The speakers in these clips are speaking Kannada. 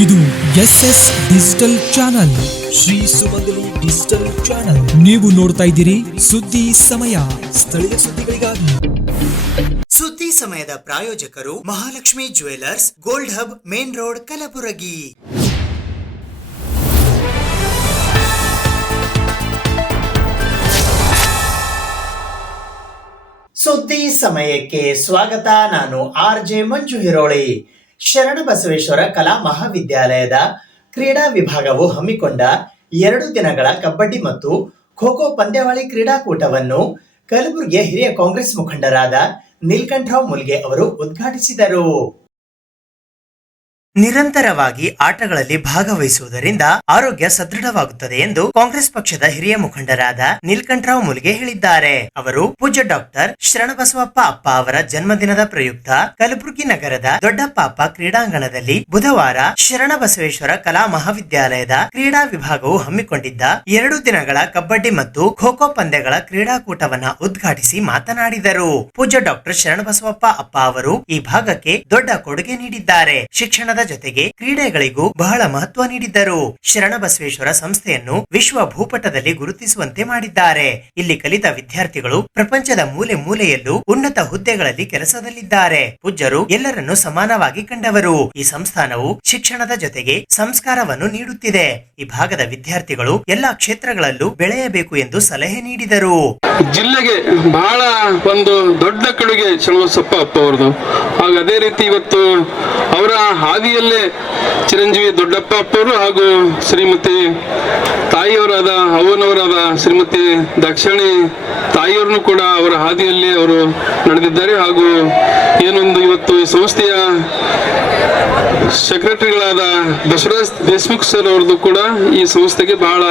ಇದು SS ಡಿಜಿಟಲ್ ಚಾನಲ್, ಶ್ರೀ ಸುಮಂಗಲಿ ಡಿಜಿಟಲ್ ಚಾನಲ್. ನೀವು ನೋಡ್ತಾ ಇದ್ದೀರಿ ಸುದ್ದಿ ಸಮಯ, ಸ್ಥಳೀಯ ಸುದ್ದಿಗಳಿಗಾಗಿ. ಸುದ್ದಿ ಸಮಯದ ಪ್ರಾಯೋಜಕರು Mahalakshmi jewellers, gold hub, main road, Kalaburagi. ಸುದ್ದಿ ಸಮಯಕ್ಕೆ ಸ್ವಾಗತ. ನಾನು RJ ಮಂಜು ಹಿರೋಳಿ. ಶರಣಬಸವೇಶ್ವರ ಕಲಾ ಮಹಾವಿದ್ಯಾಲಯದ ಕ್ರೀಡಾ ವಿಭಾಗವು ಹಮ್ಮಿಕೊಂಡ 2 ದಿನಗಳ ಕಬಡ್ಡಿ ಮತ್ತು ಖೋ ಖೋ ಪಂದ್ಯಾವಳಿ ಕ್ರೀಡಾಕೂಟವನ್ನು ಕಲಬುರಗಿಯ ಹಿರಿಯ ಕಾಂಗ್ರೆಸ್ ಮುಖಂಡರಾದ ನೀಲಕಂಠರಾವ್ ಮುಲ್ಗೆ ಅವರು ಉದ್ಘಾಟಿಸಿದರು. ನಿರಂತರವಾಗಿ ಆಟಗಳಲ್ಲಿ ಭಾಗವಹಿಸುವುದರಿಂದ ಆರೋಗ್ಯ ಸದೃಢವಾಗುತ್ತದೆ ಎಂದು ಕಾಂಗ್ರೆಸ್ ಪಕ್ಷದ ಹಿರಿಯ ಮುಖಂಡರಾದ ನೀಲಕಂಠರಾವ್ ಮುಲ್ಗೆ ಹೇಳಿದ್ದಾರೆ. ಅವರು ಪೂಜ್ಯ ಡಾಕ್ಟರ್ ಶರಣಬಸವಪ್ಪ ಅಪ್ಪ ಅವರ ಜನ್ಮದಿನದ ಪ್ರಯುಕ್ತ ಕಲಬುರಗಿ ನಗರದ ದೊಡ್ಡಪ್ಪ ಅಪ್ಪ ಕ್ರೀಡಾಂಗಣದಲ್ಲಿ ಬುಧವಾರ ಶರಣಬಸವೇಶ್ವರ ಕಲಾ ಮಹಾವಿದ್ಯಾಲಯದ ಕ್ರೀಡಾ ವಿಭಾಗವು ಹಮ್ಮಿಕೊಂಡಿದ್ದ 2 ದಿನಗಳ ಕಬಡ್ಡಿ ಮತ್ತು ಖೋ ಖೋ ಪಂದ್ಯಗಳ ಕ್ರೀಡಾಕೂಟವನ್ನ ಉದ್ಘಾಟಿಸಿ ಮಾತನಾಡಿದರು. ಪೂಜ್ಯ ಡಾಕ್ಟರ್ ಶರಣಬಸವಪ್ಪ ಅಪ್ಪ ಅವರು ಈ ಭಾಗಕ್ಕೆ ದೊಡ್ಡ ಕೊಡುಗೆ ನೀಡಿದ್ದಾರೆ. ಶಿಕ್ಷಣದ ಜೊತೆಗೆ ಕ್ರೀಡೆಗಳಿಗೂ ಬಹಳ ಮಹತ್ವ ನೀಡಿದ್ದರು. ಶರಣಬಸವೇಶ್ವರ ಸಂಸ್ಥೆಯನ್ನು ವಿಶ್ವ ಭೂಪಟದಲ್ಲಿ ಗುರುತಿಸುವಂತೆ ಮಾಡಿದ್ದಾರೆ. ಇಲ್ಲಿ ಕಲಿತ ವಿದ್ಯಾರ್ಥಿಗಳು ಪ್ರಪಂಚದ ಮೂಲೆ ಮೂಲೆಯಲ್ಲೂ ಉನ್ನತ ಹುದ್ದೆಗಳಲ್ಲಿ ಕೆಲಸದಲ್ಲಿದ್ದಾರೆ. ಪೂಜ್ಯರು ಎಲ್ಲರನ್ನು ಸಮಾನವಾಗಿ ಕಂಡವರು. ಈ ಸಂಸ್ಥಾನವು ಶಿಕ್ಷಣದ ಜೊತೆಗೆ ಸಂಸ್ಕಾರವನ್ನು ನೀಡುತ್ತಿದೆ. ಈ ಭಾಗದ ವಿದ್ಯಾರ್ಥಿಗಳು ಎಲ್ಲಾ ಕ್ಷೇತ್ರಗಳಲ್ಲೂ ಬೆಳೆಯಬೇಕು ಎಂದು ಸಲಹೆ ನೀಡಿದರು. ಜಿಲ್ಲೆಗೆ ಬಹಳ ಒಂದು ದೊಡ್ಡ ಕೊಡುಗೆ ಶರಣಬಸವಪ್ಪ ಅಪ್ಪ ಅವರದು. ಹಾಗೂ ಅದೇ ರೀತಿ ಇವತ್ತು ಅವರ ಹಾದಿಯಲ್ಲೇ ಚಿರಂಜೀವಿ ದೊಡ್ಡಪ್ಪ ಅಪ್ಪವರು ಹಾಗೂ ಶ್ರೀಮತಿ ತಾಯಿಯವರಾದ ಅವ್ವನವರಾದ ಶ್ರೀಮತಿ ದಾಕ್ಷಾಣಿ ತಾಯಿಯವ್ರನ್ನು ಕೂಡ ಅವರ ಹಾದಿಯಲ್ಲಿ ಅವರು ನಡೆದಿದ್ದಾರೆ. ಹಾಗೂ ಏನೊಂದು ಇವತ್ತು ಈ ಸಂಸ್ಥೆಯ ಸೆಕ್ರೆಟರಿಗಳಾದ ಬಸವರಾಜ್ ದೇಶಮುಖ್ ಸರ್ ಅವ್ರದ್ದು ಕೂಡ ಈ ಸಂಸ್ಥೆಗೆ ಬಹಳ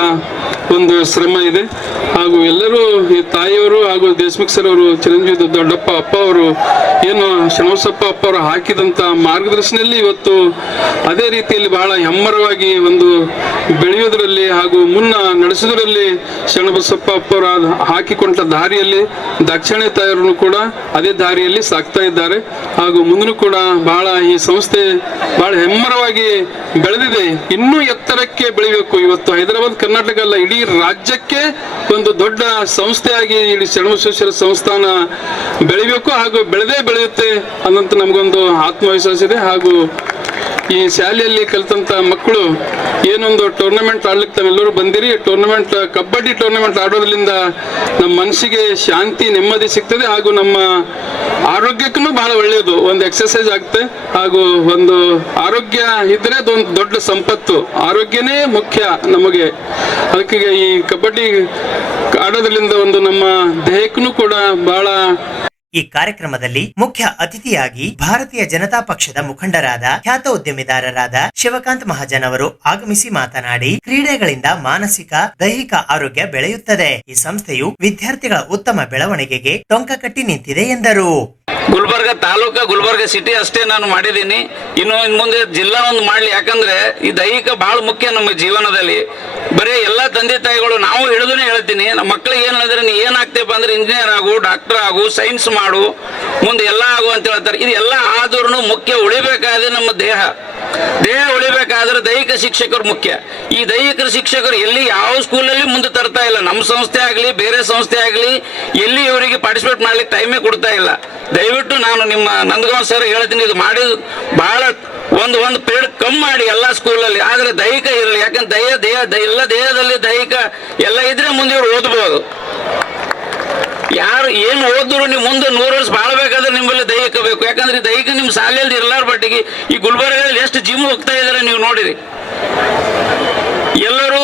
ಒಂದು ಶ್ರಮ ಇದೆ. ಹಾಗೂ ಎಲ್ಲರೂ ಈ ತಾಯಿಯವರು ಹಾಗೂ ದೇಶಮುಖ್ ಸರ್ ಅವರು ಚಿರಂಜೀವಿ ದೊಡ್ಡಪ್ಪ ಅಪ್ಪ ಅವರು ಏನು ಶರಣಬಸವಪ್ಪ ಅಪ್ಪ ಅವರು ಹಾಕಿದಂತ ಮಾರ್ಗದರ್ಶನದಲ್ಲಿ ಇವತ್ತು ಅದೇ ರೀತಿಯಲ್ಲಿ ಬಹಳ ಹೆಮ್ಮರವಾಗಿ ಒಂದು ಬೆಳೆಯುವುದರಲ್ಲಿ ಹಾಗೂ ಮುನ್ನ ನಡೆಸುವುದರಲ್ಲಿ ಶರಣಬಸವಪ್ಪ ಅಪ್ಪ ಅವರು ಹಾಕಿಕೊಂಡ ದಾರಿಯಲ್ಲಿ ದಾಕ್ಷಾಣಿ ತಾಯಿಯವರು ಕೂಡ ಅದೇ ದಾರಿಯಲ್ಲಿ ಸಾಕ್ತಾ ಇದ್ದಾರೆ. ಹಾಗೂ ಮುಂದೂ ಕೂಡ ಬಹಳ ಈ ಸಂಸ್ಥೆ ಬಹಳ ಹೆಮ್ಮರವಾಗಿ ಬೆಳೆದಿದೆ. ಇನ್ನೂ ಎತ್ತರಕ್ಕೆ ಬೆಳಿಬೇಕು. ಇವತ್ತು ಹೈದರಾಬಾದ್, ಕರ್ನಾಟಕ ಅಲ್ಲ, ಇಡೀ ರಾಜ್ಯಕ್ಕೆ ಒಂದು ದೊಡ್ಡ ಸಂಸ್ಥೆಯಾಗಿ ಇಡೀ ಶರಣಬಸವೇಶ್ವರ ಸಂಸ್ಥಾನ ಬೆಳಿಬೇಕು ಹಾಗೂ ಬೆಳೆಯುತ್ತೆ ಅನ್ನೋಂತ ನಮಗೊಂದು ಆತ್ಮವಿಶ್ವಾಸ ಇದೆ. ಹಾಗೂ ಈ ಶಾಲೆಯಲ್ಲಿ ಕಲಿತಂತ ಮಕ್ಕಳು ಏನೊಂದು ಟೂರ್ನಮೆಂಟ್ ಆಡ್ಲಿಕ್ಕೆ ತಾವೆಲ್ಲರೂ ಬಂದಿರಿ. ಕಬಡ್ಡಿ ಟೂರ್ನಮೆಂಟ್ ಆಡೋದ್ರಿಂದ ನಮ್ಮ ಮನಸ್ಸಿಗೆ ಶಾಂತಿ, ನೆಮ್ಮದಿ ಸಿಗ್ತದೆ. ಹಾಗೂ ನಮ್ಮ ಆರೋಗ್ಯಕ್ಕೂ ಬಹಳ ಒಳ್ಳೆಯದು. ಒಂದು ಎಕ್ಸರ್ಸೈಸ್ ಆಗುತ್ತೆ. ಹಾಗೂ ಒಂದು ಆರೋಗ್ಯ ಇದ್ರೆ ಅದೊಂದು ದೊಡ್ಡ ಸಂಪತ್ತು. ಆರೋಗ್ಯನೇ ಮುಖ್ಯ ನಮಗೆ. ಅದಕ್ಕೆ ಈ ಕಬಡ್ಡಿ ಆಡೋದ್ರಿಂದ ಒಂದು ನಮ್ಮ ದೇಹಕ್ಕೂ ಕೂಡ ಬಹಳ. ಈ ಕಾರ್ಯಕ್ರಮದಲ್ಲಿ ಮುಖ್ಯ ಅತಿಥಿಯಾಗಿ ಭಾರತೀಯ ಜನತಾ ಪಕ್ಷದ ಮುಖಂಡರಾದ ಖ್ಯಾತ ಉದ್ಯಮಿದಾರರಾದ ಶಿವಕಾಂತ್ ಮಹಾಜನ್ ಅವರು ಆಗಮಿಸಿ ಮಾತನಾಡಿ, ಕ್ರೀಡೆಗಳಿಂದ ಮಾನಸಿಕ, ದೈಹಿಕ ಆರೋಗ್ಯ ಬೆಳೆಯುತ್ತದೆ. ಈ ಸಂಸ್ಥೆಯು ವಿದ್ಯಾರ್ಥಿಗಳ ಉತ್ತಮ ಬೆಳವಣಿಗೆಗೆ ಟೊಂಕ ಕಟ್ಟಿ ನಿಂತಿದೆ ಎಂದರು. ಗುಲ್ಬರ್ಗ ತಾಲೂಕ, ಗುಲ್ಬರ್ಗ ಸಿಟಿ ಅಷ್ಟೇ ನಾನು ಮಾಡಿದ್ದೀನಿ. ಇನ್ನು ಮುಂದೆ ಜಿಲ್ಲಾ ಒಂದು ಮಾಡ್ಲಿ. ಯಾಕಂದ್ರೆ ಈ ದೈಹಿಕ ಬಹಳ ಮುಖ್ಯ ನಮ್ಮ ಜೀವನದಲ್ಲಿ. ಬರೀ ಎಲ್ಲಾ ತಂದೆ ತಾಯಿಗಳು ನಾವು ಹಿಡಿದುನೇ ಹೇಳ್ತೀನಿ, ನಮ್ಮ ಮಕ್ಕಳಿಗೆ ಏನ್ ಹೇಳಿದ್ರೆ ನೀ ಏನಾಗ್ತೇಪ ಅಂದ್ರೆ ಇಂಜಿನಿಯರ್ ಆಗು, ಡಾಕ್ಟರ್ ಆಗು, ಸೈನ್ಸ್ ಮಾಡು, ಮುಂದೆ ಎಲ್ಲ ಆಗು ಅಂತ ಹೇಳ್ತಾರೆ. ಇದು ಎಲ್ಲ ಆದ್ರೂ ಮುಖ್ಯ ಉಳಿಬೇಕಾದ್ರೆ ನಮ್ಮ ದೇಹ ಉಳಿಬೇಕಾದ್ರೆ ದೈಹಿಕ ಶಿಕ್ಷಕರು ಮುಖ್ಯ. ಈ ದೈಹಿಕ ಶಿಕ್ಷಕರು ಎಲ್ಲಿ ಯಾವ ಸ್ಕೂಲಲ್ಲಿ ಮುಂದೆ ತರ್ತಾ ಇಲ್ಲ. ನಮ್ಮ ಸಂಸ್ಥೆ ಆಗಲಿ, ಬೇರೆ ಸಂಸ್ಥೆ ಆಗಲಿ, ಎಲ್ಲಿ ಇವರಿಗೆ ಪಾರ್ಟಿಸಿಪೇಟ್ ಮಾಡ್ಲಿಕ್ಕೆ ಟೈಮೇ ಕೊಡ್ತಾ ಇಲ್ಲ. ದಯವಿಟ್ಟು ನಾನು ನಿಮ್ಮ ನಂದಗಾಂವ್ ಸರ್ ಹೇಳ್ತೀನಿ, ಇದು ಮಾಡಿ ಬಹಳ ಒಂದು ಪೀರಿಯಡ್ ಕಮ್ಮಿ ಮಾಡಿ ಎಲ್ಲ ಸ್ಕೂಲಲ್ಲಿ. ಆದ್ರೆ ದೈಹಿಕ ಇರಲಿ. ಯಾಕಂದ್ರೆ ಎಲ್ಲ ದೇಹದಲ್ಲಿ ದೈಹಿಕ ಎಲ್ಲ ಇದ್ರೆ ಮುಂದೆ ಇವ್ರು ಓದ್ಬೋದು. ಯಾರು ಏನು ಓದಿದ್ರು ನೀವು ಮುಂದೆ 100 ವರ್ಷ ಬಾಳ್ಬೇಕಾದ್ರೆ ನಿಮ್ಮಲ್ಲಿ ದೈಹಿಕ ಬೇಕು. ಯಾಕಂದ್ರೆ ದೈಹಿಕ ನಿಮ್ಮ ಶಾಲೆಯಲ್ಲಿ ಇರಲಾರ ಬಟ್ಟಿಗೆ ಈ ಗುಲ್ಬರ್ಗದಲ್ಲಿ ಎಷ್ಟು ಜಿಮ್ ಹೋಗ್ತಾ ಇದಾರೆ ನೀವು ನೋಡಿರಿ. ಎಲ್ಲರೂ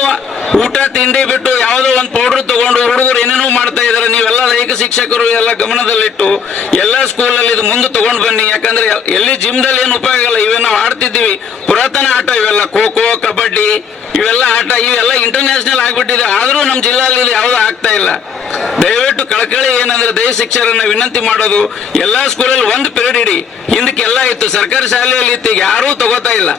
ಊಟ ತಿಂಡಿ ಬಿಟ್ಟು ಯಾವುದೋ ಒಂದು ಪೌಡರ್ ತಗೊಂಡು ಹುಡುಗರು ಏನೇನೋ ಮಾಡ್ತಾ ಇದಾರೆ. ನೀವೆಲ್ಲ ದೈಹಿಕ ಶಿಕ್ಷಕರು ಎಲ್ಲ ಗಮನದಲ್ಲಿಟ್ಟು ಎಲ್ಲ ಸ್ಕೂಲಲ್ಲಿ ಇದು ಮುಂದೆ ತಗೊಂಡು ಬನ್ನಿ. ಯಾಕಂದ್ರೆ ಎಲ್ಲಿ ಜಿಮ್ದಲ್ಲಿ ಏನು ಉಪಯೋಗ ಇಲ್ಲ. ಇವೆಲ್ಲ ನಾವು ಆಡ್ತಿದ್ದೀವಿ, ಪುರಾತನ ಆಟ ಇವೆಲ್ಲ, ಖೋ ಖೋ, ಕಬಡ್ಡಿ, ಇವೆಲ್ಲ ಆಟ ಇವೆಲ್ಲ ಇಂಟರ್ನ್ಯಾಷನಲ್ ಆಗ್ಬಿಟ್ಟಿದೆ. ಆದ್ರೂ ನಮ್ಮ ಜಿಲ್ಲೆಯಲ್ಲಿ ಯಾವ್ದು ಆಗ್ತಾ ಇಲ್ಲ. ದಯವಿಟ್ಟು ಕಳಕಳಿ ಏನಂದ್ರೆ ದೈಹಿಕ ಶಿಕ್ಷಕರನ್ನ ವಿನಂತಿ ಮಾಡೋದು, ಎಲ್ಲಾ ಸ್ಕೂಲಲ್ಲಿ ಒಂದು ಪೀರಿಯಡ್ ಇಡಿ. ಹಿಂದಕ್ಕೆಲ್ಲ ಇತ್ತು, ಸರ್ಕಾರಿ ಶಾಲೆಯಲ್ಲಿ ಇತ್ತು, ಈಗ ಯಾರೂ ತಗೋತಾ ಇಲ್ಲ.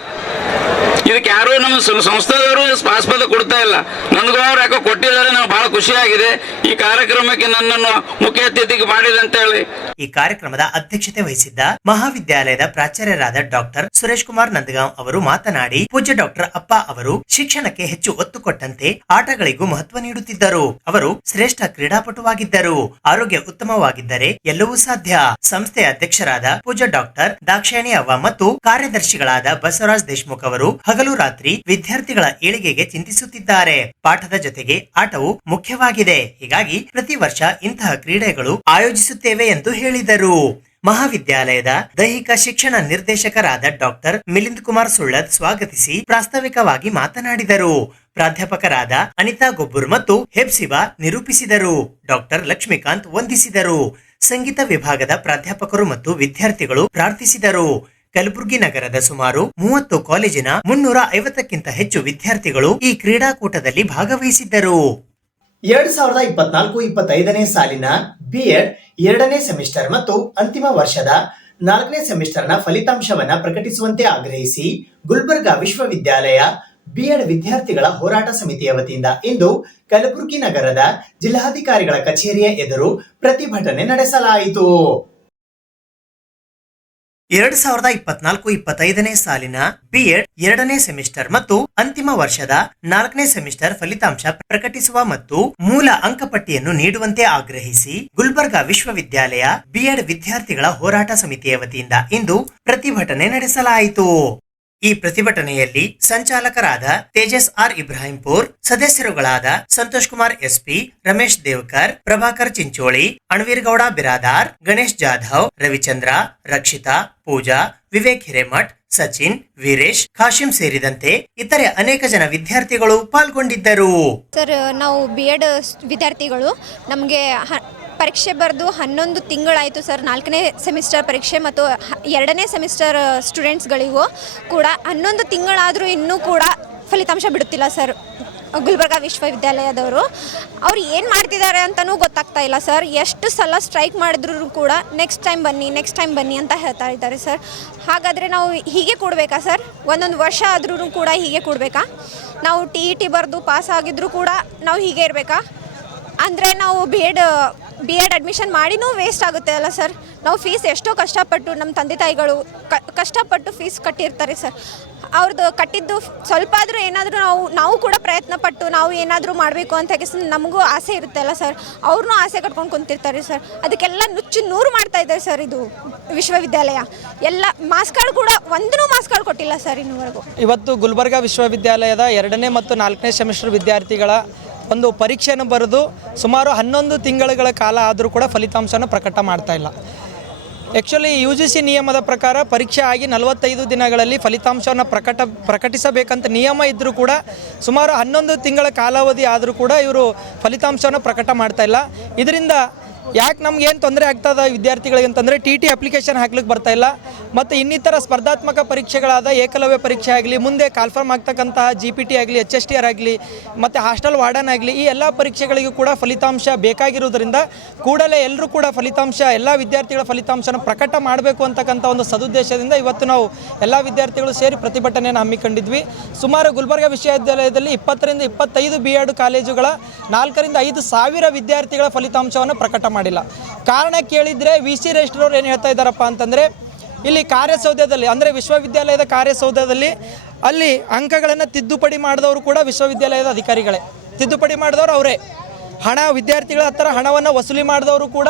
ಇದಕ್ಕೆ ಯಾರು ನಮ್ಮ ಸಂಸ್ಥೆದವರು ಆಸ್ಪದ ಕೊಡ್ತಾ ಇಲ್ಲ. ನನಗೂ ಅವ್ರು ಯಾಕೋ ಕೊಟ್ಟಿದ್ದಾರೆ, ನಾವು ಬಹಳ ಖುಷಿಯಾಗಿದೆ ಈ ಕಾರ್ಯಕ್ರಮಕ್ಕೆ ನನ್ನನ್ನು ಮುಖ್ಯ ಅತಿಥಿಗೆ ಮಾಡಿದೆ ಅಂತ ಹೇಳಿ. ಈ ಕಾರ್ಯಕ್ರಮದ ಅಧ್ಯಕ್ಷತೆ ವಹಿಸಿದ್ದ ಮಹಾವಿದ್ಯಾಲಯದ ಪ್ರಾಚಾರ್ಯರಾದ ಡಾಕ್ಟರ್ ಸುರೇಶ್ ಕುಮಾರ್ ನಂದಗಾಂವ್ ಅವರು ಮಾತನಾಡಿ, ಪೂಜ್ಯ ಡಾಕ್ಟರ್ ಅಪ್ಪ ಅವರು ಶಿಕ್ಷಣಕ್ಕೆ ಹೆಚ್ಚು ಒತ್ತು ಕೊಟ್ಟಂತೆ ಆಟಗಳಿಗೂ ಮಹತ್ವ ನೀಡುತ್ತಿದ್ದರು. ಅವರು ಶ್ರೇಷ್ಠ ಕ್ರೀಡಾಪಟುವಾಗಿದ್ದರು. ಆರೋಗ್ಯ ಉತ್ತಮವಾಗಿದ್ದರೆ ಎಲ್ಲವೂ ಸಾಧ್ಯ. ಸಂಸ್ಥೆಯ ಅಧ್ಯಕ್ಷರಾದ ಪೂಜ್ಯ ಡಾಕ್ಟರ್ ದಾಕ್ಷಾಯಣಿ ಅವ್ವ ಮತ್ತು ಕಾರ್ಯದರ್ಶಿಗಳಾದ ಬಸವರಾಜ್ ದೇಶಮುಖ್ ಅವರು ಹಗಲು ರಾತ್ರಿ ವಿದ್ಯಾರ್ಥಿಗಳ ಏಳಿಗೆಗೆ ಚಿಂತಿಸುತ್ತಿದ್ದಾರೆ. ಪಾಠದ ಜೊತೆಗೆ ಆಟವು ಮುಖ್ಯವಾಗಿದೆ. ಹೀಗಾಗಿ ಪ್ರತಿ ವರ್ಷ ಇಂತಹ ಕ್ರೀಡೆಗಳು ಆಯೋಜಿಸುತ್ತೇವೆ ಎಂದು ಹೇಳಿದರು. ಮಹಾವಿದ್ಯಾಲಯದ ದೈಹಿಕ ಶಿಕ್ಷಣ ನಿರ್ದೇಶಕರಾದ ಡಾಕ್ಟರ್ ಮಿಲಿಂದ್ ಕುಮಾರ್ ಸುಳ್ಳದ್ ಸ್ವಾಗತಿಸಿ ಪ್ರಾಸ್ತಾವಿಕವಾಗಿ ಮಾತನಾಡಿದರು. ಪ್ರಾಧ್ಯಾಪಕರಾದ ಅನಿತಾ ಗೊಬ್ಬೂರ್ ಮತ್ತು ಹೆಪ್ಸಿಬಾ ನಿರೂಪಿಸಿದರು. ಡಾಕ್ಟರ್ ಲಕ್ಷ್ಮೀಕಾಂತ್ ವಂದಿಸಿದರು. ಸಂಗೀತ ವಿಭಾಗದ ಪ್ರಾಧ್ಯಾಪಕರು ಮತ್ತು ವಿದ್ಯಾರ್ಥಿಗಳು ಪ್ರಾರ್ಥಿಸಿದರು. ಕಲಬುರಗಿ ನಗರದ ಸುಮಾರು 30 ಕಾಲೇಜಿನ 350ಕ್ಕಿಂತ ಹೆಚ್ಚು ವಿದ್ಯಾರ್ಥಿಗಳು ಈ ಕ್ರೀಡಾಕೂಟದಲ್ಲಿ ಭಾಗವಹಿಸಿದ್ದರು. 2024-25ನೇ ಸಾಲಿನ ಬಿಎಡ್ 2ನೇ ಸೆಮಿಸ್ಟರ್ ಮತ್ತು ಅಂತಿಮ ವರ್ಷದ 4ನೇ ಸೆಮಿಸ್ಟರ್ನ ಫಲಿತಾಂಶವನ್ನ ಪ್ರಕಟಿಸುವಂತೆ ಆಗ್ರಹಿಸಿ ಗುಲ್ಬರ್ಗಾ ವಿಶ್ವವಿದ್ಯಾಲಯ ಬಿಎಡ್ ವಿದ್ಯಾರ್ಥಿಗಳ ಹೋರಾಟ ಸಮಿತಿಯ ವತಿಯಿಂದ ಇಂದು ಕಲಬುರಗಿ ನಗರದ ಜಿಲ್ಲಾಧಿಕಾರಿಗಳ ಕಚೇರಿಯ ಎದುರು ಪ್ರತಿಭಟನೆ ನಡೆಸಲಾಯಿತು. 2024-25ನೇ ಸಾಲಿನ ಬಿಎಡ್ 2ನೇ ಸೆಮಿಸ್ಟರ್ ಮತ್ತು ಅಂತಿಮ ವರ್ಷದ 4ನೇ ಸೆಮಿಸ್ಟರ್ ಫಲಿತಾಂಶ ಪ್ರಕಟಿಸುವ ಮತ್ತು ಮೂಲ ಅಂಕಪಟ್ಟಿಯನ್ನು ನೀಡುವಂತೆ ಆಗ್ರಹಿಸಿ ಗುಲ್ಬರ್ಗಾ ವಿಶ್ವವಿದ್ಯಾಲಯ ಬಿಎಡ್ ವಿದ್ಯಾರ್ಥಿಗಳ ಹೋರಾಟ ಸಮಿತಿಯ ವತಿಯಿಂದ ಇಂದು ಪ್ರತಿಭಟನೆ ನಡೆಸಲಾಯಿತು. ಈ ಪ್ರತಿಭಟನೆಯಲ್ಲಿ ಸಂಚಾಲಕರಾದ ತೇಜಸ್ ಆರ್ ಇಬ್ರಾಹಿಂಪುರ್, ಸದಸ್ಯರುಗಳಾದ ಸಂತೋಷ್ ಕುಮಾರ್ ಎಸ್ಪಿ, ರಮೇಶ್ ದೇವಕರ್, ಪ್ರಭಾಕರ್ ಚಿಂಚೋಳಿ, ಅಣವೀರ್ಗೌಡ ಬಿರಾದಾರ್, ಗಣೇಶ್ ಜಾಧವ್, ರವಿಚಂದ್ರ, ರಕ್ಷಿತಾ, ಪೂಜಾ, ವಿವೇಕ್ ಹಿರೇಮಠ್, ಸಚಿನ್, ವೀರೇಶ್, ಖಾಶಿಂ ಸೇರಿದಂತೆ ಇತರೆ ಅನೇಕ ಜನ ವಿದ್ಯಾರ್ಥಿಗಳು ಪಾಲ್ಗೊಂಡಿದ್ದರು. ಸರ್, ನಾವು ಬಿಎಡ್ ವಿದ್ಯಾರ್ಥಿಗಳು ನಮಗೆ ಪರೀಕ್ಷೆ ಬರೆದು 11 ತಿಂಗಳಾಯಿತು ಸರ್. 4ನೇ ಸೆಮಿಸ್ಟರ್ ಪರೀಕ್ಷೆ ಮತ್ತು 2ನೇ ಸೆಮಿಸ್ಟರ್ ಸ್ಟೂಡೆಂಟ್ಸ್ಗಳಿಗೂ ಕೂಡ 11 ತಿಂಗಳಾದರೂ ಇನ್ನೂ ಕೂಡ ಫಲಿತಾಂಶ ಬಿಡುತ್ತಿಲ್ಲ ಸರ್. ಗುಲ್ಬರ್ಗಾ ವಿಶ್ವವಿದ್ಯಾಲಯದವರು ಅವ್ರು ಏನು ಮಾಡ್ತಿದ್ದಾರೆ ಅಂತಲೂ ಗೊತ್ತಾಗ್ತಾ ಇಲ್ಲ ಸರ್. ಎಷ್ಟು ಸಲ ಸ್ಟ್ರೈಕ್ ಮಾಡಿದ್ರು ಕೂಡ ನೆಕ್ಸ್ಟ್ ಟೈಮ್ ಬನ್ನಿ ಅಂತ ಹೇಳ್ತಾ ಇದ್ದಾರೆ ಸರ್. ಹಾಗಾದರೆ ನಾವು ಹೀಗೆ ಕೊಡಬೇಕಾ ಸರ್? ಒಂದೊಂದು ವರ್ಷ ಆದ್ರೂ ಕೂಡ ಹೀಗೆ ಕೊಡಬೇಕಾ? ನಾವು TET ಬರೆದು ಪಾಸ್ ಆಗಿದ್ರೂ ಕೂಡ ನಾವು ಹೀಗೆ ಇರಬೇಕಾ? ಅಂದರೆ ನಾವು ಬಿ ಎಡ್ ಅಡ್ಮಿಷನ್ ಮಾಡಿನೂ ವೇಸ್ಟ್ ಆಗುತ್ತೆ ಅಲ್ಲ ಸರ್. ನಾವು ಫೀಸ್ ಎಷ್ಟೋ ಕಷ್ಟಪಟ್ಟು ನಮ್ಮ ತಂದೆ ತಾಯಿಗಳು ಕಷ್ಟಪಟ್ಟು ಫೀಸ್ ಕಟ್ಟಿರ್ತಾರೆ ಸರ್. ಅವ್ರದ್ದು ಕಟ್ಟಿದ್ದು ಸ್ವಲ್ಪ ಆದರೂ ಏನಾದರೂ ನಾವು ಕೂಡ ಪ್ರಯತ್ನ ಪಟ್ಟು ನಾವು ಏನಾದರೂ ಮಾಡಬೇಕು ಅಂತ ನಮಗೂ ಆಸೆ ಇರುತ್ತೆ ಅಲ್ಲ ಸರ್. ಅವ್ರನ್ನೂ ಆಸೆ ಕಟ್ಕೊಂಡು ಕುಂತಿರ್ತಾರೆ ಸರ್. ಅದಕ್ಕೆಲ್ಲ ನುಚ್ಚು ನೂರು ಮಾಡ್ತಾ ಇದ್ದಾರೆ ಸರ್ ಇದು ವಿಶ್ವವಿದ್ಯಾಲಯ. ಎಲ್ಲ ಮಾರ್ಕ್ಸ್ಗಳು ಕೂಡ ಒಂದೂ ಮಾರ್ಕ್ಸ್ಗಳು ಕೊಟ್ಟಿಲ್ಲ ಸರ್ ಇನ್ನೂವರೆಗೂ. ಇವತ್ತು ಗುಲ್ಬರ್ಗಾ ವಿಶ್ವವಿದ್ಯಾಲಯದ 2ನೇ ಮತ್ತು 4ನೇ ಸೆಮಿಸ್ಟರ್ ವಿದ್ಯಾರ್ಥಿಗಳ ಒಂದು ಪರೀಕ್ಷೆಯನ್ನು ಬರೆದು ಸುಮಾರು 11 ತಿಂಗಳುಗಳ ಕಾಲ ಆದರೂ ಕೂಡ ಫಲಿತಾಂಶವನ್ನು ಪ್ರಕಟ ಮಾಡ್ತಾ ಇಲ್ಲ. ಆ್ಯಕ್ಚುಲಿ UGC ನಿಯಮದ ಪ್ರಕಾರ ಪರೀಕ್ಷೆ ಆಗಿ 45 ದಿನಗಳಲ್ಲಿ ಫಲಿತಾಂಶವನ್ನು ಪ್ರಕಟಿಸಬೇಕಂತ ನಿಯಮ ಇದ್ದರೂ ಕೂಡ ಸುಮಾರು 11 ತಿಂಗಳ ಕಾಲಾವಧಿ ಆದರೂ ಕೂಡ ಇವರು ಫಲಿತಾಂಶವನ್ನು ಪ್ರಕಟ ಮಾಡ್ತಾ ಇಲ್ಲ. ಇದರಿಂದ ಯಾಕೆ ನಮ್ಗೇನು ತೊಂದರೆ ಆಗ್ತದೆ ವಿದ್ಯಾರ್ಥಿಗಳಿಗೆ ಅಂತಂದರೆ TT ಅಪ್ಲಿಕೇಶನ್ ಹಾಕ್ಲಿಕ್ಕೆ ಬರ್ತಾ ಇಲ್ಲ. ಮತ್ತು ಇನ್ನಿತರ ಸ್ಪರ್ಧಾತ್ಮಕ ಪರೀಕ್ಷೆಗಳಾದ ಏಕಲವ್ಯ ಪರೀಕ್ಷೆ ಆಗಲಿ, ಮುಂದೆ ಕಾಲ್ಫಾರ್ಮ್ ಆಗ್ತಕ್ಕಂತಹ GPT ಆಗಲಿ, HSTR ಆಗಲಿ, ಮತ್ತು ಹಾಸ್ಟೆಲ್ ವಾರ್ಡನ್ ಆಗಲಿ, ಈ ಎಲ್ಲ ಪರೀಕ್ಷೆಗಳಿಗೂ ಕೂಡ ಫಲಿತಾಂಶ ಬೇಕಾಗಿರುವುದರಿಂದ ಕೂಡಲೇ ಎಲ್ಲರೂ ಕೂಡ ಎಲ್ಲ ವಿದ್ಯಾರ್ಥಿಗಳ ಫಲಿತಾಂಶನ ಪ್ರಕಟ ಮಾಡಬೇಕು ಅಂತಕ್ಕಂಥ ಒಂದು ಸದುದ್ದೇಶದಿಂದ ಇವತ್ತು ನಾವು ಎಲ್ಲ ವಿದ್ಯಾರ್ಥಿಗಳು ಸೇರಿ ಪ್ರತಿಭಟನೆಯನ್ನು ಹಮ್ಮಿಕೊಂಡಿದ್ವಿ. ಸುಮಾರು ಗುಲ್ಬರ್ಗಾ ವಿಶ್ವವಿದ್ಯಾಲಯದಲ್ಲಿ 20ರಿಂದ 25 BEd ಕಾಲೇಜುಗಳ 4ರಿಂದ 5 ಸಾವಿರ ವಿದ್ಯಾರ್ಥಿಗಳ ಫಲಿತಾಂಶವನ್ನು ಪ್ರಕಟ ಮಾಡಿಲ್ಲ. ಕಾರಣ ಕೇಳಿದರೆ VC ರಿಜಿಸ್ಟ್ರರ್ ಏನು ಹೇಳ್ತಾ ಇದ್ದಾರಪ್ಪ ಅಂತಂದರೆ, ಇಲ್ಲಿ ಕಾರ್ಯಸೌಧದಲ್ಲಿ ಅಂದರೆ ವಿಶ್ವವಿದ್ಯಾಲಯದ ಕಾರ್ಯಸೌಧದಲ್ಲಿ ಅಲ್ಲಿ ಅಂಕಗಳನ್ನು ತಿದ್ದುಪಡಿ ಮಾಡಿದವರು ಕೂಡ ವಿಶ್ವವಿದ್ಯಾಲಯದ ಅಧಿಕಾರಿಗಳೇ. ತಿದ್ದುಪಡಿ ಮಾಡಿದವರು ಅವರೇ. ವಿದ್ಯಾರ್ಥಿಗಳ ಹತ್ತಿರ ಹಣವನ್ನು ವಸೂಲಿ ಮಾಡಿದವರು ಕೂಡ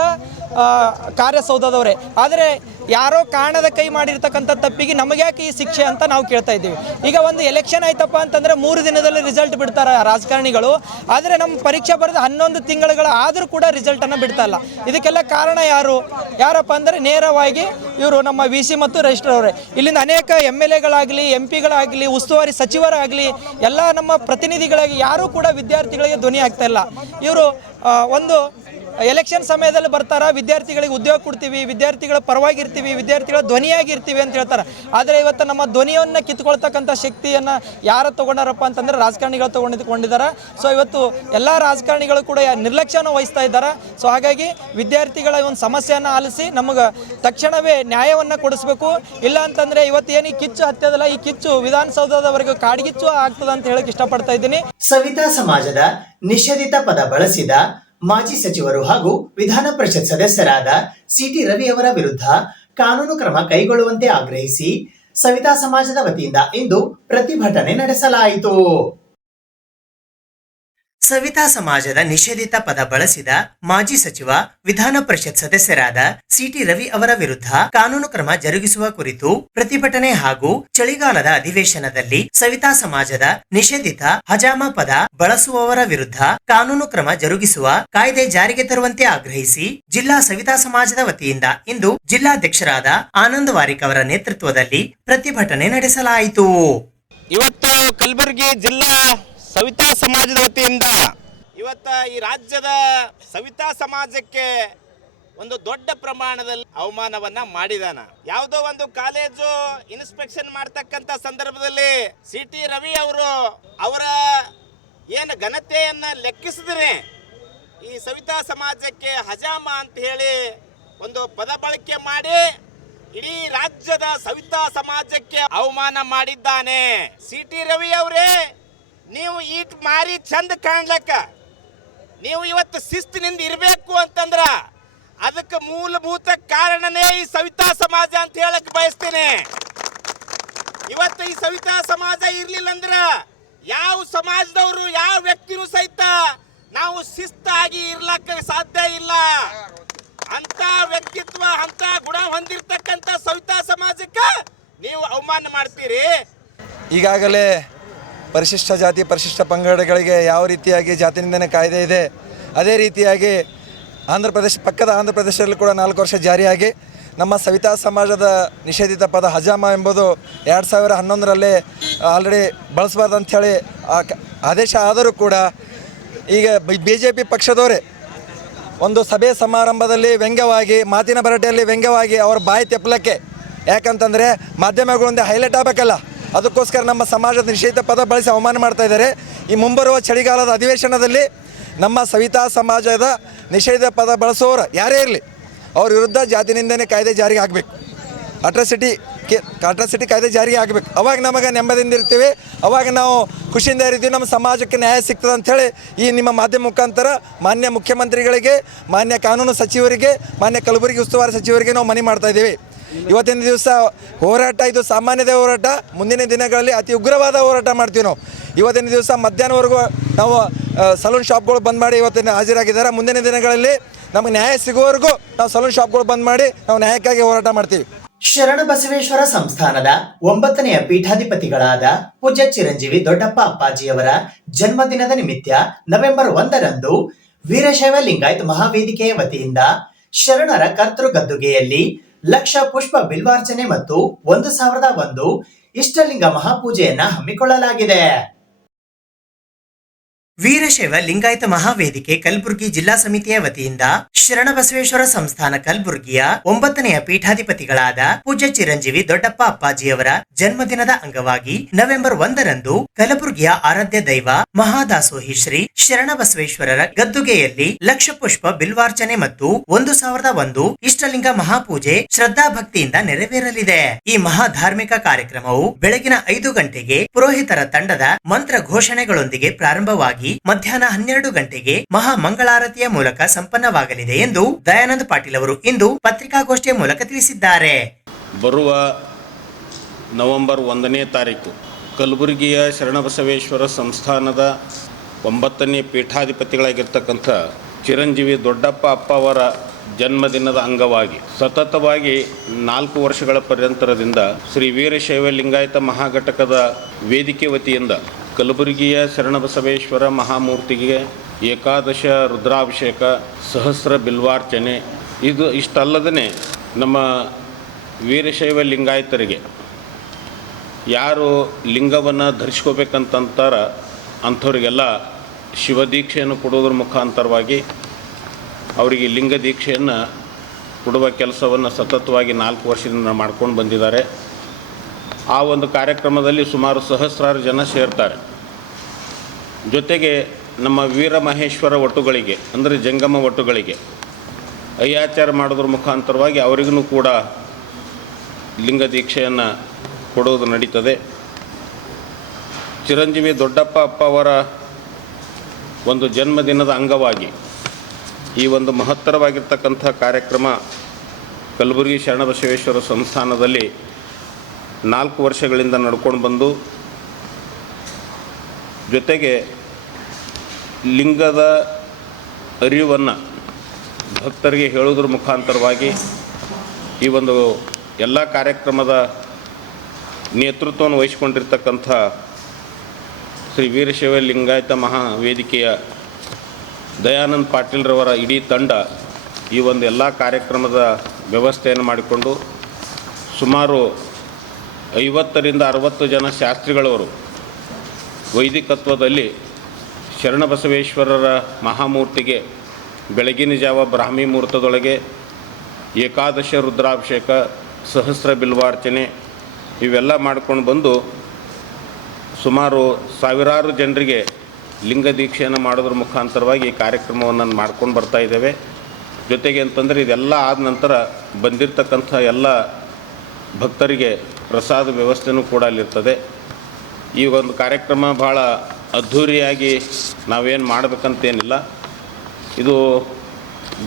ಕಾರ್ಯಸೌಧದವರೇ. ಆದರೆ ಯಾರೋ ಕಾರಣದ ಕೈ ಮಾಡಿರ್ತಕ್ಕಂಥ ತಪ್ಪಿಗೆ ನಮಗ್ಯಾಕೆ ಈ ಶಿಕ್ಷೆ ಅಂತ ನಾವು ಕೇಳ್ತಾ ಇದ್ದೀವಿ. ಈಗ ಒಂದು ಎಲೆಕ್ಷನ್ ಆಯ್ತಪ್ಪ ಅಂತಂದರೆ 3 ದಿನದಲ್ಲಿ ರಿಸಲ್ಟ್ ಬಿಡ್ತಾರೆ ರಾಜಕಾರಣಿಗಳು. ಆದರೆ ನಮ್ಮ ಪರೀಕ್ಷೆ ಬರೆದು 11 ತಿಂಗಳುಗಳ ಆದರೂ ಕೂಡ ರಿಸಲ್ಟನ್ನು ಬಿಡ್ತಾ ಇಲ್ಲ. ಇದಕ್ಕೆಲ್ಲ ಕಾರಣ ಯಾರಪ್ಪ ಅಂದರೆ ನೇರವಾಗಿ ಇವರು ನಮ್ಮ VC ಮತ್ತು ರಿಜಿಸ್ಟ್ರಾರ್ ಅವರೇ. ಇಲ್ಲಿಂದ ಅನೇಕ MLAಗಳಾಗಲಿ, MP ಗಳಾಗಲಿ, ಉಸ್ತುವಾರಿ ಸಚಿವರಾಗಲಿ, ಎಲ್ಲ ನಮ್ಮ ಪ್ರತಿನಿಧಿಗಳಾಗಿ ಯಾರೂ ಕೂಡ ವಿದ್ಯಾರ್ಥಿಗಳಿಗೆ ಧ್ವನಿ ಆಗ್ತಾ ಇಲ್ಲ. ಇವರು ಒಂದು ಎಲೆಕ್ಷನ್ ಸಮಯದಲ್ಲಿ ಬರ್ತಾರ, ವಿದ್ಯಾರ್ಥಿಗಳಿಗೆ ಉದ್ಯೋಗ ಕೊಡ್ತೀವಿ, ವಿದ್ಯಾರ್ಥಿಗಳ ಪರವಾಗಿರ್ತೀವಿ, ವಿದ್ಯಾರ್ಥಿಗಳ ಧ್ವನಿಯಾಗಿರ್ತೀವಿ ಅಂತ ಹೇಳ್ತಾರೆ. ಆದರೆ ಇವತ್ತು ನಮ್ಮ ಧ್ವನಿಯನ್ನು ಕಿತ್ಕೊಳ್ತಕ್ಕಂಥ ಶಕ್ತಿಯನ್ನು ಯಾರು ತೊಗೊಂಡಾರಪ್ಪ ಅಂತಂದರೆ ರಾಜಕಾರಣಿಗಳು ತೊಗೊಂಡಿದ್ದಾರೆ. ಸೊ ಇವತ್ತು ಎಲ್ಲ ರಾಜಕಾರಣಿಗಳು ಕೂಡ ನಿರ್ಲಕ್ಷ್ಯನ ವಹಿಸ್ತಾ ಇದ್ದಾರೆ. ಸೊ ಹಾಗಾಗಿ ವಿದ್ಯಾರ್ಥಿಗಳ ಒಂದು ಸಮಸ್ಯೆಯನ್ನು ಆಲಿಸಿ ನಮಗೆ ತಕ್ಷಣವೇ ನ್ಯಾಯವನ್ನು ಕೊಡಿಸ್ಬೇಕು. ಇಲ್ಲ ಅಂತಂದರೆ ಇವತ್ತು ಏನು ಈ ಕಿಚ್ಚು ಹತ್ಯದಲ್ಲ, ಈ ಕಿಚ್ಚು ವಿಧಾನಸೌಧದವರೆಗೂ ಕಾಡ್ಗಿಚ್ಚು ಆಗ್ತದೆ ಅಂತ ಹೇಳಕ್ಕೆ ಇಷ್ಟಪಡ್ತಾ ಇದ್ದೀನಿ. ಸವಿತಾ ಸಮಾಜದ ನಿಷೇಧಿತ ಪದ ಬಳಸಿದ ಮಾಜಿ ಸಚಿವರು ಹಾಗೂ ವಿಧಾನ ಪರಿಷತ್ ಸದಸ್ಯರಾದ ಸಿಟಿ ರವಿ ಅವರ ವಿರುದ್ಧ ಕಾನೂನು ಕ್ರಮ ಕೈಗೊಳ್ಳುವಂತೆ ಆಗ್ರಹಿಸಿ ಸವಿತಾ ಸಮಾಜದ ವತಿಯಿಂದ ಇಂದು ಪ್ರತಿಭಟನೆ ನಡೆಸಲಾಯಿತು. ಸವಿತಾ ಸಮಾಜದ ನಿಷೇಧಿತ ಪದ ಬಳಸಿದ ಮಾಜಿ ಸಚಿವ ವಿಧಾನ ಪರಿಷತ್ ಸದಸ್ಯರಾದ ಸಿಟಿ ರವಿ ಅವರ ವಿರುದ್ಧ ಕಾನೂನು ಕ್ರಮ ಜರುಗಿಸುವ ಕುರಿತು ಪ್ರತಿಭಟನೆ ಹಾಗೂ ಚಳಿಗಾಲದ ಅಧಿವೇಶನದಲ್ಲಿ ಸವಿತಾ ಸಮಾಜದ ನಿಷೇಧಿತ ಹಜಾಮ ಪದ ಬಳಸುವವರ ವಿರುದ್ಧ ಕಾನೂನು ಕ್ರಮ ಜರುಗಿಸುವ ಕಾಯ್ದೆ ಜಾರಿಗೆ ತರುವಂತೆ ಆಗ್ರಹಿಸಿ ಜಿಲ್ಲಾ ಸವಿತಾ ಸಮಾಜದ ವತಿಯಿಂದ ಇಂದು ಜಿಲ್ಲಾಧ್ಯಕ್ಷರಾದ ಆನಂದ್ ವಾರಿಕ್ ಅವರ ನೇತೃತ್ವದಲ್ಲಿ ಪ್ರತಿಭಟನೆ ನಡೆಸಲಾಯಿತು. ಇವತ್ತು ಕಲಬುರಗಿ ಜಿಲ್ಲಾ ಸವಿತಾ ಸಮಾಜದ ವತಿಯಿಂದ ಇವತ್ತು ಈ ರಾಜ್ಯದ ಸವಿತಾ ಸಮಾಜಕ್ಕೆ ಒಂದು ದೊಡ್ಡ ಪ್ರಮಾಣದಲ್ಲಿ ಅವಮಾನವನ್ನ ಮಾಡಿದಾನ. ಯಾವುದೋ ಒಂದು ಕಾಲೇಜು ಇನ್ಸ್ಪೆಕ್ಷನ್ ಮಾಡ್ತಕ್ಕಂಥ ಸಂದರ್ಭದಲ್ಲಿ ಸಿಟಿ ರವಿ ಅವರು ಅವರ ಏನು ಘನತೆಯನ್ನ ಲೆಕ್ಕಿಸಿದ್ರೆ ಈ ಸವಿತಾ ಸಮಾಜಕ್ಕೆ ಹಜಾಮ ಅಂತ ಹೇಳಿ ಒಂದು ಪದ ಬಳಕೆ ಮಾಡಿ ಇಡೀ ರಾಜ್ಯದ ಸವಿತಾ ಸಮಾಜಕ್ಕೆ ಅವಮಾನ ಮಾಡಿದ್ದಾನೆ. ಸಿಟಿ ರವಿ ಅವರೇ, ನೀವು ಈಟ್ ಮಾರಿ ಚಂದ ಕಾಣ್ಲಕ್ಕ ನೀವು ಇವತ್ತು ಶಿಸ್ತಿನಿಂದ ಇರಬೇಕು ಅಂತಂದ್ರ ಅದಕ್ಕೆ ಮೂಲಭೂತ ಕಾರಣನೇ ಈ ಸವಿತಾ ಸಮಾಜ ಅಂತ ಹೇಳಕ್ ಬಯಸ್ತೇನೆ. ಇವತ್ತು ಈ ಸವಿತಾ ಸಮಾಜ ಇರ್ಲಿಲ್ಲ ಅಂದ್ರ ಯಾವ ಸಮಾಜದವರು ಯಾವ ವ್ಯಕ್ತಿನೂ ಸಹಿತ ನಾವು ಶಿಸ್ತಾಗಿ ಇರ್ಲಕ್ಕ ಸಾಧ್ಯ ಇಲ್ಲ. ಅಂತ ವ್ಯಕ್ತಿತ್ವ ಅಂತ ಗುಣ ಹೊಂದಿರತಕ್ಕಂತ ಸವಿತಾ ಸಮಾಜಕ್ಕೆ ನೀವು ಅವಮಾನ ಮಾಡ್ತೀರಿ. ಈಗಾಗಲೇ ಪರಿಶಿಷ್ಟ ಜಾತಿ ಪರಿಶಿಷ್ಟ ಪಂಗಡಗಳಿಗೆ ಯಾವ ರೀತಿಯಾಗಿ ಜಾತಿ ನಿಂದನೆ ಕಾಯ್ದೆ ಇದೆ, ಅದೇ ರೀತಿಯಾಗಿ ಪಕ್ಕದ ಆಂಧ್ರ ಪ್ರದೇಶದಲ್ಲಿ ಕೂಡ 4 ವರ್ಷ ಜಾರಿಯಾಗಿ ನಮ್ಮ ಸವಿತಾ ಸಮಾಜದ ನಿಷೇಧಿತ ಪದ ಹಜಾಮ ಎಂಬುದು 2011ರಲ್ಲಿ ಆಲ್ರೆಡಿ ಬಳಸಬಾರ್ದು ಅಂಥೇಳಿ ಆದೇಶ ಆದರೂ ಕೂಡ ಈಗ BJP ಪಕ್ಷದವರೇ ಒಂದು ಸಭೆ ಸಮಾರಂಭದಲ್ಲಿ ವ್ಯಂಗ್ಯವಾಗಿ ಮಾತಿನ ಬರಟೆಯಲ್ಲಿ ವ್ಯಂಗ್ಯವಾಗಿ ಅವರ ಬಾಯಿ ತೆಪ್ಪಲಕ್ಕೆ, ಯಾಕಂತಂದರೆ ಮಾಧ್ಯಮಗಳಿಂದ ಹೈಲೈಟ್ ಆಗಬೇಕಲ್ಲ, ಅದಕ್ಕೋಸ್ಕರ ನಮ್ಮ ಸಮಾಜದ ನಿಷೇಧಿತ ಪದ ಬಳಸಿ ಅವಮಾನ ಮಾಡ್ತಾ ಇದ್ದಾರೆ. ಈ ಮುಂಬರುವ ಚಳಿಗಾಲದ ಅಧಿವೇಶನದಲ್ಲಿ ನಮ್ಮ ಸವಿತಾ ಸಮಾಜದ ನಿಷೇಧ ಪದ ಬಳಸುವವರು ಯಾರೇ ಇರಲಿ ಅವ್ರ ವಿರುದ್ಧ ಜಾತಿ ನಿಂದನೆ ಕಾಯ್ದೆ ಜಾರಿಗೆ ಆಗಬೇಕು, ಅಟ್ರಾಸಿಟಿ ಕಾಯ್ದೆ ಜಾರಿಗೆ ಆಗಬೇಕು. ಅವಾಗ ನಮಗೆ ನೆಮ್ಮದಿಯಿಂದ ಇರ್ತೀವಿ, ಅವಾಗ ನಾವು ಖುಷಿಯಿಂದ ಇರ್ತೀವಿ, ನಮ್ಮ ಸಮಾಜಕ್ಕೆ ನ್ಯಾಯ ಸಿಗ್ತದೆ ಅಂಥೇಳಿ ಈ ನಿಮ್ಮ ಮಾಧ್ಯಮ ಮುಖಾಂತರ ಮಾನ್ಯ ಮುಖ್ಯಮಂತ್ರಿಗಳಿಗೆ, ಮಾನ್ಯ ಕಾನೂನು ಸಚಿವರಿಗೆ, ಮಾನ್ಯ ಕಲಬುರಗಿ ಉಸ್ತುವಾರಿ ಸಚಿವರಿಗೆ ನಾವು ಮನವಿ ಮಾಡ್ತಾಯಿದ್ದೀವಿ. ಇವತ್ತಿನ ದಿವಸ ಹೋರಾಟ ಇದು ಸಾಮಾನ್ಯದ ಹೋರಾಟ, ಮುಂದಿನ ದಿನಗಳಲ್ಲಿ ಅತಿ ಉಗ್ರವಾದ ಹೋರಾಟ ಮಾಡ್ತೀವಿ ನಾವು. ಇವತ್ತಿನ ದಿವಸ ಮಧ್ಯಾಹ್ನವರೆಗೂ ನಾವು ಸಲೂನ್ ಶಾಪ್ಗಳು ಬಂದ್ ಮಾಡಿ ಇವತ್ತಿನ ಹಾಜರಾಗಿದ್ದಾರೆ. ಮುಂದಿನ ದಿನಗಳಲ್ಲಿ ನಮಗೆ ನ್ಯಾಯ ಸಿಗುವವರೆಗೂ ನಾವು ಸಲೂನ್ ಶಾಪ್ಗಳು ಬಂದ್ ಮಾಡಿ ನಾವು ನ್ಯಾಯಕ್ಕಾಗಿ ಹೋರಾಟ ಮಾಡ್ತೀವಿ. ಶರಣಬಸವೇಶ್ವರ ಸಂಸ್ಥಾನದ 9ನೆಯ ಪೀಠಾಧಿಪತಿಗಳಾದ ಪೂಜ್ಯ ಚಿರಂಜೀವಿ ದೊಡ್ಡಪ್ಪ ಅಪ್ಪಾಜಿಯವರ ಜನ್ಮದಿನದ ನಿಮಿತ್ತ ನವೆಂಬರ್ 1ರಂದು ವೀರಶೈವ ಲಿಂಗಾಯತ್ ಮಹಾವೇದಿಕೆಯ ವತಿಯಿಂದ ಶರಣರ ಕರ್ತೃ ಗದ್ದುಗೆಯಲ್ಲಿ ಲಕ್ಷ ಪುಷ್ಪ ಬಿಲ್ವಾರ್ಚನೆ ಮತ್ತು 1001 ಇಷ್ಟಲಿಂಗ ಮಹಾಪೂಜೆಯನ್ನ ಹಮ್ಮಿಕೊಳ್ಳಲಾಗಿದೆ. ವೀರಶೈವ ಲಿಂಗಾಯತ ಮಹಾವೇದಿಕೆ ಕಲಬುರಗಿ ಜಿಲ್ಲಾ ಸಮಿತಿಯ ವತಿಯಿಂದ ಶರಣಬಸವೇಶ್ವರ ಸಂಸ್ಥಾನ ಕಲಬುರಗಿಯ 9ನೆಯ ಪೀಠಾಧಿಪತಿಗಳಾದ ಪೂಜ್ಯ ಚಿರಂಜೀವಿ ದೊಡ್ಡಪ್ಪ ಅಪ್ಪಾಜಿಯವರ ಜನ್ಮದಿನದ ಅಂಗವಾಗಿ ನವೆಂಬರ್ 1ರಂದು ಕಲಬುರಗಿಯ ಆರಾಧ್ಯ ದೈವ ಮಹಾದಾಸೋಹಿ ಶ್ರೀ ಶರಣಬಸವೇಶ್ವರರ ಗದ್ದುಗೆಯಲ್ಲಿ ಲಕ್ಷ ಪುಷ್ಪ ಬಿಲ್ವಾರ್ಚನೆ ಮತ್ತು 1001 ಇಷ್ಟಲಿಂಗ ಮಹಾಪೂಜೆ ಶ್ರದ್ಧಾ ಭಕ್ತಿಯಿಂದ ನೆರವೇರಲಿದೆ. ಈ ಮಹಾ ಧಾರ್ಮಿಕ ಕಾರ್ಯಕ್ರಮವು ಬೆಳಗಿನ 5 ಗಂಟೆಗೆ ಪುರೋಹಿತರ ತಂಡದ ಮಂತ್ರ ಘೋಷಣೆಗಳೊಂದಿಗೆ ಪ್ರಾರಂಭವಾಗಿ ಮಧ್ಯಾಹ್ನ 12 ಗಂಟೆಗೆ ಮಹಾ ಮಂಗಳಾರತಿಯ ಮೂಲಕ ಸಂಪನ್ನವಾಗಲಿದೆ ಎಂದು ದಯಾನಂದ ಪಾಟೀಲ್ ಅವರು ಇಂದು ಪತ್ರಿಕಾಗೋಷ್ಠಿಯ ಮೂಲಕ ತಿಳಿಸಿದ್ದಾರೆ. ಬರುವ ನವೆಂಬರ್ 1ನೇ ತಾರೀಕು ಕಲಬುರಗಿಯ ಶರಣಬಸವೇಶ್ವರ ಸಂಸ್ಥಾನದ 9ನೇ ಪೀಠಾಧಿಪತಿಗಳಾಗಿರ್ತಕ್ಕಂಥ ಚಿರಂಜೀವಿ ದೊಡ್ಡಪ್ಪ ಅಪ್ಪ ಅವರ ಜನ್ಮದಿನದ ಅಂಗವಾಗಿ ಸತತವಾಗಿ 4 ವರ್ಷಗಳ ಪರ್ಯಂತರದಿಂದ ಶ್ರೀ ವೀರಶೈವ ಲಿಂಗಾಯತ ಮಹಾಘಟಕದ ವೇದಿಕೆ ವತಿಯಿಂದ ಕಲಬುರಗಿಯ ಶರಣಬಸವೇಶ್ವರ ಮಹಾಮೂರ್ತಿಗೆ ಏಕಾದಶ ರುದ್ರಾಭಿಷೇಕ, ಸಹಸ್ರ ಬಿಲ್ವಾರ್ಚನೆ, ಇಷ್ಟಲ್ಲದೇ ನಮ್ಮ ವೀರಶೈವ ಲಿಂಗಾಯತರಿಗೆ ಯಾರು ಲಿಂಗವನ್ನು ಧರಿಸ್ಕೋಬೇಕಂತಾರ ಅಂಥವ್ರಿಗೆಲ್ಲ ಶಿವದೀಕ್ಷೆಯನ್ನು ಕೊಡೋದ್ರ ಮುಖಾಂತರವಾಗಿ ಅವರಿಗೆ ಲಿಂಗ ದೀಕ್ಷೆಯನ್ನು ಕೊಡುವ ಕೆಲಸವನ್ನು ಸತತವಾಗಿ 4 ವರ್ಷದಿಂದ ಮಾಡ್ಕೊಂಡು ಬಂದಿದ್ದಾರೆ. ಆ ಒಂದು ಕಾರ್ಯಕ್ರಮದಲ್ಲಿ ಸುಮಾರು ಸಹಸ್ರಾರು ಜನ ಸೇರ್ತಾರೆ. ಜೊತೆಗೆ ನಮ್ಮ ವೀರ ಮಹೇಶ್ವರ ಒಟ್ಟುಗಳಿಗೆ ಅಂದರೆ ಜಂಗಮ ಒಟ್ಟುಗಳಿಗೆ ಅಯ್ಯಾಚಾರ ಮಾಡೋದ್ರ ಮುಖಾಂತರವಾಗಿ ಅವರಿಗೂ ಕೂಡ ಲಿಂಗ ದೀಕ್ಷೆಯನ್ನು ಕೊಡುವುದು ನಡೀತದೆ. ಚಿರಂಜೀವಿ ದೊಡ್ಡಪ್ಪ ಅಪ್ಪ ಅವರ ಒಂದು ಜನ್ಮದಿನದ ಅಂಗವಾಗಿ ಈ ಒಂದು ಮಹತ್ತರವಾಗಿರ್ತಕ್ಕಂಥ ಕಾರ್ಯಕ್ರಮ ಕಲಬುರಗಿ ಶರಣಬಸವೇಶ್ವರ ಸಂಸ್ಥಾನದಲ್ಲಿ 4 ವರ್ಷಗಳಿಂದ ನಡ್ಕೊಂಡು ಬಂದು, ಜೊತೆಗೆ ಲಿಂಗದ ಅರಿವನ್ನು ಭಕ್ತರಿಗೆ ಹೇಳೋದ್ರ ಮುಖಾಂತರವಾಗಿ ಈ ಒಂದು ಎಲ್ಲ ಕಾರ್ಯಕ್ರಮದ ನೇತೃತ್ವವನ್ನು ವಹಿಸಿಕೊಂಡಿರ್ತಕ್ಕಂಥ ಶ್ರೀ ವೀರಶೈವ ಲಿಂಗಾಯತ ಮಹಾವೇದಿಕೆಯ ದಯಾನಂದ್ ಪಾಟೀಲ್ರವರ ಇಡೀ ತಂಡ ಈ ಒಂದು ಎಲ್ಲ ಕಾರ್ಯಕ್ರಮದ ವ್ಯವಸ್ಥೆಯನ್ನು ಮಾಡಿಕೊಂಡು ಸುಮಾರು 50ರಿಂದ 60 ಜನ ಶಾಸ್ತ್ರಿಗಳವರು ವೈದಿಕತ್ವದಲ್ಲಿ ಶರಣಬಸವೇಶ್ವರರ ಮಹಾಮೂರ್ತಿಗೆ ಬೆಳಗಿನ ಜಾವ ಬ್ರಾಹ್ಮಿ ಮುಹೂರ್ತದೊಳಗೆ ಏಕಾದಶ ರುದ್ರಾಭಿಷೇಕ, ಸಹಸ್ರ ಬಿಲ್ವಾರ್ಚನೆ ಇವೆಲ್ಲ ಮಾಡ್ಕೊಂಡು ಬಂದು ಸುಮಾರು ಸಾವಿರಾರು ಜನರಿಗೆ ಲಿಂಗ ದೀಕ್ಷೆಯನ್ನು ಮಾಡೋದ್ರ ಮುಖಾಂತರವಾಗಿ ಈ ಕಾರ್ಯಕ್ರಮವನ್ನು ಮಾಡ್ಕೊಂಡು ಬರ್ತಾ ಇದ್ದೇವೆ. ಜೊತೆಗೆ ಅಂತಂದರೆ ಇದೆಲ್ಲ ಆದ ನಂತರ ಬಂದಿರತಕ್ಕಂಥ ಎಲ್ಲ ಭಕ್ತರಿಗೆ ಪ್ರಸಾದ ವ್ಯವಸ್ಥೆಯೂ ಕೂಡ ಅಲ್ಲಿರ್ತದೆ. ಈ ಒಂದು ಕಾರ್ಯಕ್ರಮ ಭಾಳ ಅದ್ಧೂರಿಯಾಗಿ ನಾವೇನು ಮಾಡಬೇಕಂತೇನಿಲ್ಲ. ಇದು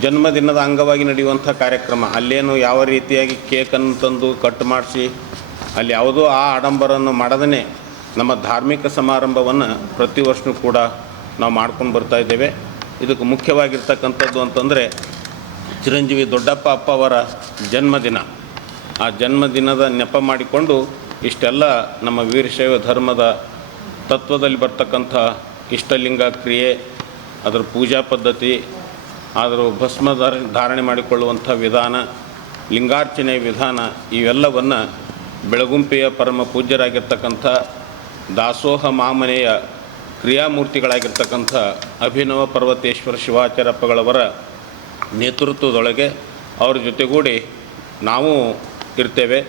ಜನ್ಮದಿನದ ಅಂಗವಾಗಿ ನಡೆಯುವಂಥ ಕಾರ್ಯಕ್ರಮ. ಅಲ್ಲೇನು ಯಾವ ರೀತಿಯಾಗಿ ಕೇಕನ್ನು ತಂದು ಕಟ್ ಮಾಡಿಸಿ ಅಲ್ಲಿ ಯಾವುದೋ ಆ ಆಡಂಬರವನ್ನು ಮಾಡದೇ ನಮ್ಮ ಧಾರ್ಮಿಕ ಸಮಾರಂಭವನ್ನು ಪ್ರತಿ ವರ್ಷವೂ ಕೂಡ ನಾವು ಮಾಡ್ಕೊಂಡು ಬರ್ತಾ ಇದ್ದೇವೆ. ಇದಕ್ಕೆ ಮುಖ್ಯವಾಗಿರ್ತಕ್ಕಂಥದ್ದು ಅಂತಂದರೆ ಚಿರಂಜೀವಿ ದೊಡ್ಡಪ್ಪ ಅಪ್ಪ ಅವರ ಜನ್ಮದಿನ. ಆ ಜನ್ಮದಿನದ ನೆಪ ಮಾಡಿಕೊಂಡು ಇಷ್ಟೆಲ್ಲ ನಮ್ಮ ವೀರಶೈವ ಧರ್ಮದ ತತ್ವದಲ್ಲಿ ಬರ್ತಕ್ಕಂಥ ಇಷ್ಟಲಿಂಗ ಕ್ರಿಯೆ, ಅದರ ಪೂಜಾ ಪದ್ಧತಿ, ಅದರ ಭಸ್ಮ ಧಾರಣೆ ಮಾಡಿಕೊಳ್ಳುವಂಥ ವಿಧಾನ, ಲಿಂಗಾರ್ಚನೆ ವಿಧಾನ ಇವೆಲ್ಲವನ್ನು ಬೆಳಗುಂಪೆಯ ಪರಮ ಪೂಜ್ಯರಾಗಿರ್ತಕ್ಕಂಥ ದಾಸೋಹ ಮಾಮನೆಯ ಕ್ರಿಯಾಮೂರ್ತಿಗಳಾಗಿರ್ತಕ್ಕಂಥ ಅಭಿನವ ಪರ್ವತೇಶ್ವರ ಶಿವಾಚಾರ್ಯಪ್ಪಗಳವರ ನೇತೃತ್ವದೊಳಗೆ ಅವರ ಜೊತೆಗೂಡಿ ನಾವು ಇರ್ತೇವೆ.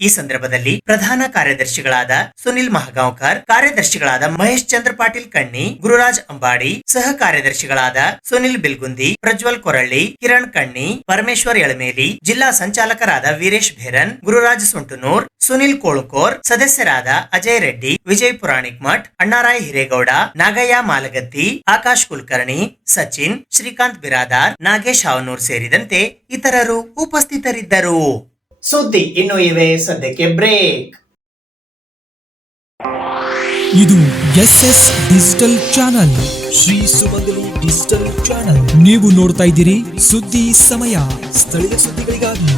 ಈ ಸಂದರ್ಭದಲ್ಲಿ ಪ್ರಧಾನ ಕಾರ್ಯದರ್ಶಿಗಳಾದ ಸುನಿಲ್ ಮಹಗಾಂವ್ಕರ್, ಕಾರ್ಯದರ್ಶಿಗಳಾದ ಮಹೇಶ್ ಚಂದ್ರ ಪಾಟೀಲ್ ಕಣ್ಣಿ, ಗುರುರಾಜ್ ಅಂಬಾಡಿ, ಸಹ ಕಾರ್ಯದರ್ಶಿಗಳಾದ ಸುನಿಲ್ ಬಿಲ್ಗುಂದಿ, ಪ್ರಜ್ವಲ್ ಕೊರಳ್ಳಿ, ಕಿರಣ್ ಕಣ್ಣಿ, ಪರಮೇಶ್ವರ್ ಎಳಮೇಲಿ, ಜಿಲ್ಲಾ ಸಂಚಾಲಕರಾದ ವೀರೇಶ್ ಭೇರನ್, ಗುರುರಾಜ್ ಸುಂಟುನೂರ್, ಸುನಿಲ್ ಕೋಳುಕೋರ್, ಸದಸ್ಯರಾದ ಅಜಯ್ ರೆಡ್ಡಿ, ವಿಜಯ್ ಪುರಾಣಿಕ್ ಮಠ್, ಅಣ್ಣಾರಾಯ್ ಹಿರೇಗೌಡ, ನಾಗಯ್ಯ ಮಾಲಗತ್ತಿ, ಆಕಾಶ್ ಕುಲಕರ್ಣಿ, ಸಚಿನ್, ಶ್ರೀಕಾಂತ್ ಬಿರಾದಾರ್, ನಾಗೇಶ್ ಹಾವನೂರ್ ಸೇರಿದಂತೆ ಇತರರು ಉಪಸ್ಥಿತರಿದ್ದರು. ಸುದ್ದಿ ಇನ್ನು ಇವೆ, ಸದ್ಯಕ್ಕೆ ಬ್ರೇಕ್. ಇದು SS ಡಿಜಿಟಲ್ ಚಾನಲ್, ಶ್ರೀ ಸುಮಂಗಲಿ ಡಿಜಿಟಲ್ ಚಾನಲ್. ನೀವು ನೋಡ್ತಾ ಇದ್ದೀರಿ ಸುದ್ದಿ ಸಮಯ, ಸ್ಥಳೀಯ ಸುದ್ದಿಗಳಿಗಾಗಿ.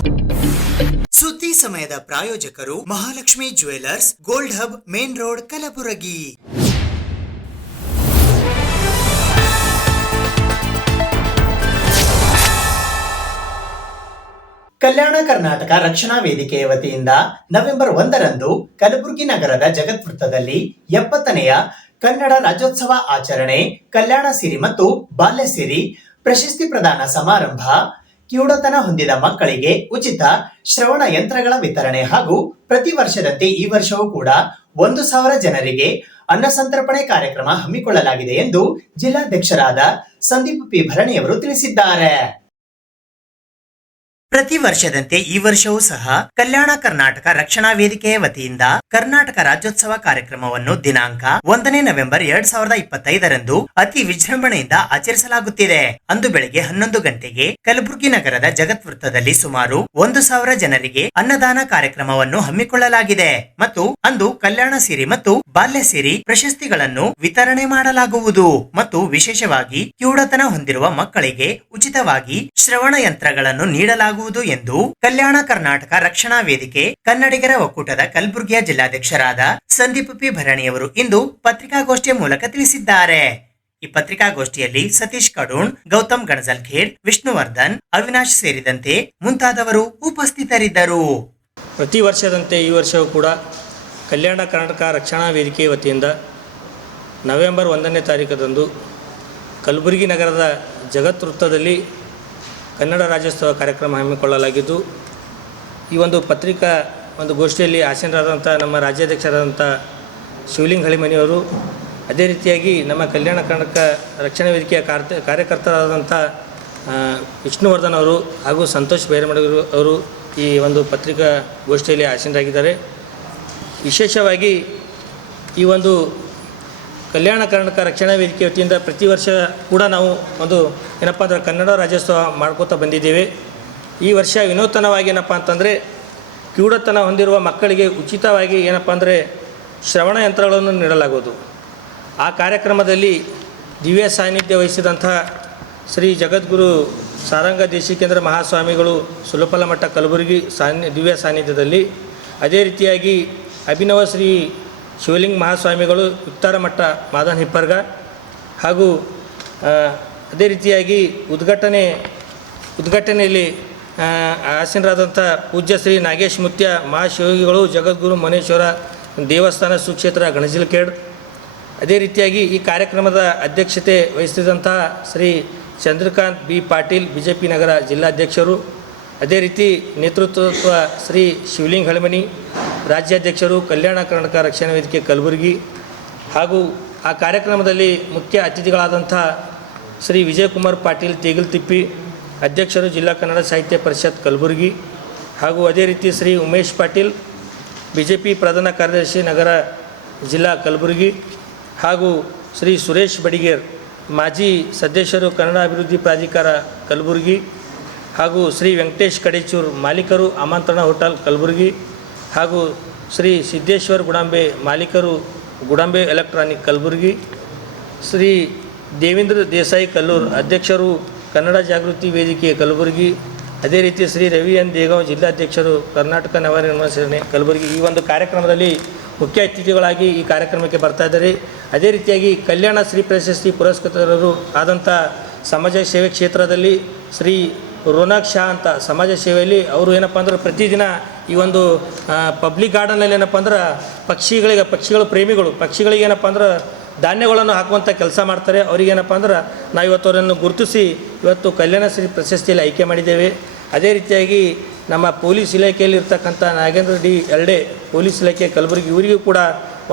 ಸುದ್ದಿ ಸಮಯದ ಪ್ರಾಯೋಜಕರು Mahalakshmi jewellers, gold hub, main road, Kalaburagi. Kalyana Karnataka ರಕ್ಷಣಾ ವೇದಿಕೆಯ ವತಿಯಿಂದ ನವೆಂಬರ್ 1ರಂದು ಕಲಬುರಗಿ ನಗರದ ಜಗತ್ ವೃತ್ತದಲ್ಲಿ 70ನೆಯ ಕನ್ನಡ ರಾಜ್ಯೋತ್ಸವ ಆಚರಣೆ, ಕಲ್ಯಾಣ ಸಿರಿ ಮತ್ತು ಬಾಲ್ಯ ಸಿರಿ ಪ್ರಶಸ್ತಿ ಪ್ರದಾನ ಸಮಾರಂಭ, ಕಿವುಡತನ ಹೊಂದಿದ ಮಕ್ಕಳಿಗೆ ಉಚಿತ ಶ್ರವಣ ಯಂತ್ರಗಳ ವಿತರಣೆ ಹಾಗೂ ಪ್ರತಿ ವರ್ಷದಂತೆ ಈ ವರ್ಷವೂ ಕೂಡ 1,000 ಜನರಿಗೆ ಅನ್ನ ಸಂತರ್ಪಣೆ ಕಾರ್ಯಕ್ರಮ ಹಮ್ಮಿಕೊಳ್ಳಲಾಗಿದೆ ಎಂದು ಜಿಲ್ಲಾಧ್ಯಕ್ಷರಾದ ಸಂದೀಪ್ ಪಿ ಭರಣಿಯವರು ತಿಳಿಸಿದ್ದಾರೆ. ಪ್ರತಿ ವರ್ಷದಂತೆ ಈ ವರ್ಷವೂ ಸಹ ಕಲ್ಯಾಣ ಕರ್ನಾಟಕ ರಕ್ಷಣಾ ವೇದಿಕೆಯ ವತಿಯಿಂದ ಕರ್ನಾಟಕ ರಾಜ್ಯೋತ್ಸವ ಕಾರ್ಯಕ್ರಮವನ್ನು ದಿನಾಂಕ 1ನೇ ನವೆಂಬರ್ 2025ರಂದು ಅತಿ ವಿಜೃಂಭಣೆಯಿಂದ ಆಚರಿಸಲಾಗುತ್ತಿದೆ. ಅಂದು ಬೆಳಗ್ಗೆ 11 ಗಂಟೆಗೆ ಕಲಬುರಗಿ ನಗರದ ಜಗತ್ ವೃತ್ತದಲ್ಲಿ ಸುಮಾರು 1,000 ಜನರಿಗೆ ಅನ್ನದಾನ ಕಾರ್ಯಕ್ರಮವನ್ನು ಹಮ್ಮಿಕೊಳ್ಳಲಾಗಿದೆ ಮತ್ತು ಅಂದು ಕಲ್ಯಾಣ ಸಿರಿ ಮತ್ತು ಬಾಲ್ಯ ಸಿರಿ ಪ್ರಶಸ್ತಿಗಳನ್ನು ವಿತರಣೆ ಮಾಡಲಾಗುವುದು ಮತ್ತು ವಿಶೇಷವಾಗಿ ಕಿವುಡತನ ಹೊಂದಿರುವ ಮಕ್ಕಳಿಗೆ ಉಚಿತವಾಗಿ ಶ್ರವಣ ಯಂತ್ರಗಳನ್ನು ನೀಡಲಾಗುವುದು ಎಂದು ಕಲ್ಯಾಣ ಕರ್ನಾಟಕ ರಕ್ಷಣಾ ವೇದಿಕೆ ಕನ್ನಡಿಗರ ಒಕ್ಕೂಟದ ಕಲಬುರಗಿಯ ಜಿಲ್ಲಾಧ್ಯಕ್ಷರಾದ ಸಂದೀಪ್ ಪಿ ಭರಣಿಯವರು ಇಂದು ಪತ್ರಿಕಾಗೋಷ್ಠಿಯ ಮೂಲಕ ತಿಳಿಸಿದ್ದಾರೆ. ಈ ಪತ್ರಿಕಾಗೋಷ್ಠಿಯಲ್ಲಿ ಸತೀಶ್ ಕಡೂಣ್, ಗೌತಮ್ ಗಣಜಲ್ಖೇಡ್, ವಿಷ್ಣುವರ್ಧನ್, ಅವಿನಾಶ್ ಸೇರಿದಂತೆ ಮುಂತಾದವರು ಉಪಸ್ಥಿತರಿದ್ದರು. ಪ್ರತಿ ವರ್ಷದಂತೆ ಈ ವರ್ಷವೂ ಕೂಡ ಕಲ್ಯಾಣ ಕರ್ನಾಟಕ ರಕ್ಷಣಾ ವೇದಿಕೆ ವತಿಯಿಂದ ನವೆಂಬರ್ 1ನೇ ತಾರೀಕದಂದು ಕಲಬುರಗಿ ನಗರದ ಜಗತ್ ವೃತ್ತದಲ್ಲಿ ಕನ್ನಡ ರಾಜ್ಯೋತ್ಸವ ಕಾರ್ಯಕ್ರಮ ಹಮ್ಮಿಕೊಳ್ಳಲಾಗಿದ್ದು, ಈ ಒಂದು ಪತ್ರಿಕಾ ಒಂದು ಗೋಷ್ಠಿಯಲ್ಲಿ ಆಸೀನರಾದಂಥ ನಮ್ಮ ರಾಜ್ಯಾಧ್ಯಕ್ಷರಾದಂಥ ಶಿವಲಿಂಗ ಹಳಿಮನಿಯವರು, ಅದೇ ರೀತಿಯಾಗಿ ನಮ್ಮ ಕಲ್ಯಾಣ ಕರ್ನಾಟಕ ರಕ್ಷಣಾ ವೇದಿಕೆಯ ಕಾರ್ಯಕರ್ತರಾದಂಥ ವಿಷ್ಣುವರ್ಧನ್ ಅವರು ಹಾಗೂ ಸಂತೋಷ್ ಬೈರಮಡಗರು ಅವರು ಈ ಒಂದು ಪತ್ರಿಕಾ ಗೋಷ್ಠಿಯಲ್ಲಿ ಆಸೀನರಾಗಿದ್ದಾರೆ. ವಿಶೇಷವಾಗಿ ಈ ಒಂದು ಕಲ್ಯಾಣ ಕರ್ನಾಟಕ ರಕ್ಷಣಾ ವೇದಿಕೆ ವತಿಯಿಂದ ಪ್ರತಿ ವರ್ಷ ಕೂಡ ನಾವು ಒಂದು ಏನಪ್ಪ ಅಂದರೆ ಕನ್ನಡ ರಾಜ್ಯೋತ್ಸವ ಮಾಡ್ಕೋತಾ ಬಂದಿದ್ದೇವೆ. ಈ ವರ್ಷ ವಿನೂತನವಾಗಿ ಏನಪ್ಪ ಅಂತಂದರೆ ಕಿವುಡತನ ಹೊಂದಿರುವ ಮಕ್ಕಳಿಗೆ ಉಚಿತವಾಗಿ ಏನಪ್ಪ ಅಂದರೆ ಶ್ರವಣ ಯಂತ್ರಗಳನ್ನು ನೀಡಲಾಗುವುದು. ಆ ಕಾರ್ಯಕ್ರಮದಲ್ಲಿ ದಿವ್ಯ ಸಾನ್ನಿಧ್ಯ ವಹಿಸಿದಂಥ ಶ್ರೀ ಜಗದ್ಗುರು ಸಾರಂಗ ದೇಶಿಕೇಂದ್ರ ಮಹಾಸ್ವಾಮಿಗಳು ಸುಲಭಲ ಮಠ ಕಲಬುರಗಿ ದಿವ್ಯ ಸಾನ್ನಿಧ್ಯದಲ್ಲಿ, ಅದೇ ರೀತಿಯಾಗಿ ಅಭಿನವ ಶ್ರೀ ಶಿವಲಿಂಗ ಮಹಾಸ್ವಾಮಿಗಳು ಉತ್ತರ ಮಠ ಮಾದನ್ ಹಿಪ್ಪರ್ಗ ಹಾಗೂ ಅದೇ ರೀತಿಯಾಗಿ ಉದ್ಘಾಟನೆಯಲ್ಲಿ ಆಸೀನರಾದಂಥ ಪೂಜ್ಯ ಶ್ರೀ ನಾಗೇಶ್ ಮುತ್ಯ ಮಹಾಶಿವಯೋಗಿಗಳು ಜಗದ್ಗುರು ಮನೇಶ್ವರ ದೇವಸ್ಥಾನ ಸುಕ್ಷೇತ್ರ ಗಣಜಿಲಕೇಡ್. ಅದೇ ರೀತಿಯಾಗಿ ಈ ಕಾರ್ಯಕ್ರಮದ ಅಧ್ಯಕ್ಷತೆ ವಹಿಸಿದಂತಹ ಶ್ರೀ ಚಂದ್ರಕಾಂತ್ ಬಿ ಪಾಟೀಲ್ BJP ನಗರ ಜಿಲ್ಲಾಧ್ಯಕ್ಷರು, ಅದೇ ರೀತಿ ನೇತೃತ್ವ ಶ್ರೀ ಶಿವಲಿಂಗ ಹಳಮನಿ ರಾಜ್ಯಾಧ್ಯಕ್ಷರು ಕಲ್ಯಾಣ ಕರ್ನಾಟಕ ರಕ್ಷಣಾ ವೇದಿಕೆ ಕಲಬುರಗಿ, ಹಾಗೂ ಆ ಕಾರ್ಯಕ್ರಮದಲ್ಲಿ ಮುಖ್ಯ ಅತಿಥಿಗಳಾದಂಥ ಶ್ರೀ ವಿಜಯಕುಮಾರ್ ಪಾಟೀಲ್ ತೇಗಲ್ತಿಪ್ಪಿ ಅಧ್ಯಕ್ಷರು ಜಿಲ್ಲಾ ಕನ್ನಡ ಸಾಹಿತ್ಯ ಪರಿಷತ್ ಕಲಬುರಗಿ, ಹಾಗೂ ಅದೇ ರೀತಿ ಶ್ರೀ ಉಮೇಶ್ ಪಾಟೀಲ್ BJP ಪ್ರಧಾನ ಕಾರ್ಯದರ್ಶಿ ನಗರ ಜಿಲ್ಲಾ ಕಲಬುರಗಿ, ಹಾಗೂ ಶ್ರೀ ಸುರೇಶ್ ಬಡಿಗೇರ್ ಮಾಜಿ ಸದಸ್ಯರು ಕನ್ನಡ ಅಭಿವೃದ್ಧಿ ಪ್ರಾಧಿಕಾರ ಕಲಬುರಗಿ, ಹಾಗೂ ಶ್ರೀ ವೆಂಕಟೇಶ್ ಕಡೇಚೂರ್ ಮಾಲೀಕರು ಆಮಂತ್ರಣ ಹೋಟೆಲ್ ಕಲಬುರಗಿ, ಹಾಗೂ ಶ್ರೀ ಸಿದ್ದೇಶ್ವರ್ ಗುಡಾಂಬೆ ಮಾಲೀಕರು ಗುಡಾಂಬೆ ಎಲೆಕ್ಟ್ರಾನಿಕ್ ಕಲಬುರಗಿ, ಶ್ರೀ ದೇವೇಂದ್ರ ದೇಸಾಯಿ ಕಲ್ಲೂರ್ ಅಧ್ಯಕ್ಷರು ಕನ್ನಡ ಜಾಗೃತಿ ವೇದಿಕೆ ಕಲಬುರಗಿ, ಅದೇ ರೀತಿ ಶ್ರೀ ರವಿ ಎನ್ ದೇಗಾಂವ್ ಜಿಲ್ಲಾಧ್ಯಕ್ಷರು ಕರ್ನಾಟಕ ನವನಿರ್ಮಾಣ ಸೇನೆ ಕಲಬುರಗಿ ಈ ಒಂದು ಕಾರ್ಯಕ್ರಮದಲ್ಲಿ ಮುಖ್ಯ ಅತಿಥಿಗಳಾಗಿ ಈ ಕಾರ್ಯಕ್ರಮಕ್ಕೆ ಬರ್ತಾ ಇದ್ದಾರೆ. ಅದೇ ರೀತಿಯಾಗಿ ಕಲ್ಯಾಣ ಶ್ರೀ ಪ್ರಶಸ್ತಿ ಪುರಸ್ಕೃತರು ಆದಂಥ ಸಮಾಜ ಸೇವೆ ಕ್ಷೇತ್ರದಲ್ಲಿ ಶ್ರೀ ರೋನಕ್ ಶಾ ಅಂತ ಸಮಾಜ ಸೇವೆಯಲ್ಲಿ ಅವರು ಏನಪ್ಪ ಅಂದ್ರೆ ಪ್ರತಿದಿನ ಈ ಒಂದು ಪಬ್ಲಿಕ್ ಗಾರ್ಡನಲ್ಲಿ ಏನಪ್ಪ ಅಂದ್ರೆ ಪಕ್ಷಿಗಳ ಪ್ರೇಮಿಗಳು ಪಕ್ಷಿಗಳಿಗೆ ಏನಪ್ಪ ಅಂದ್ರೆ ಧಾನ್ಯಗಳನ್ನು ಹಾಕುವಂಥ ಕೆಲಸ ಮಾಡ್ತಾರೆ. ಅವ್ರಿಗೇನಪ್ಪ ಅಂದ್ರೆ ನಾವು ಇವತ್ತು ಅವರನ್ನು ಗುರುತಿಸಿ ಇವತ್ತು ಕಲ್ಯಾಣ ಶ್ರೀ ಪ್ರಶಸ್ತಿಯಲ್ಲಿ ಆಯ್ಕೆ ಮಾಡಿದ್ದೇವೆ. ಅದೇ ರೀತಿಯಾಗಿ ನಮ್ಮ ಪೊಲೀಸ್ ಇಲಾಖೆಯಲ್ಲಿ ಇರ್ತಕ್ಕಂಥ ನಾಗೇಂದ್ರ ಡಿ ಎಲ್ಡೆ ಪೊಲೀಸ್ ಇಲಾಖೆ ಕಲಬುರಗಿ ಇವರಿಗೂ ಕೂಡ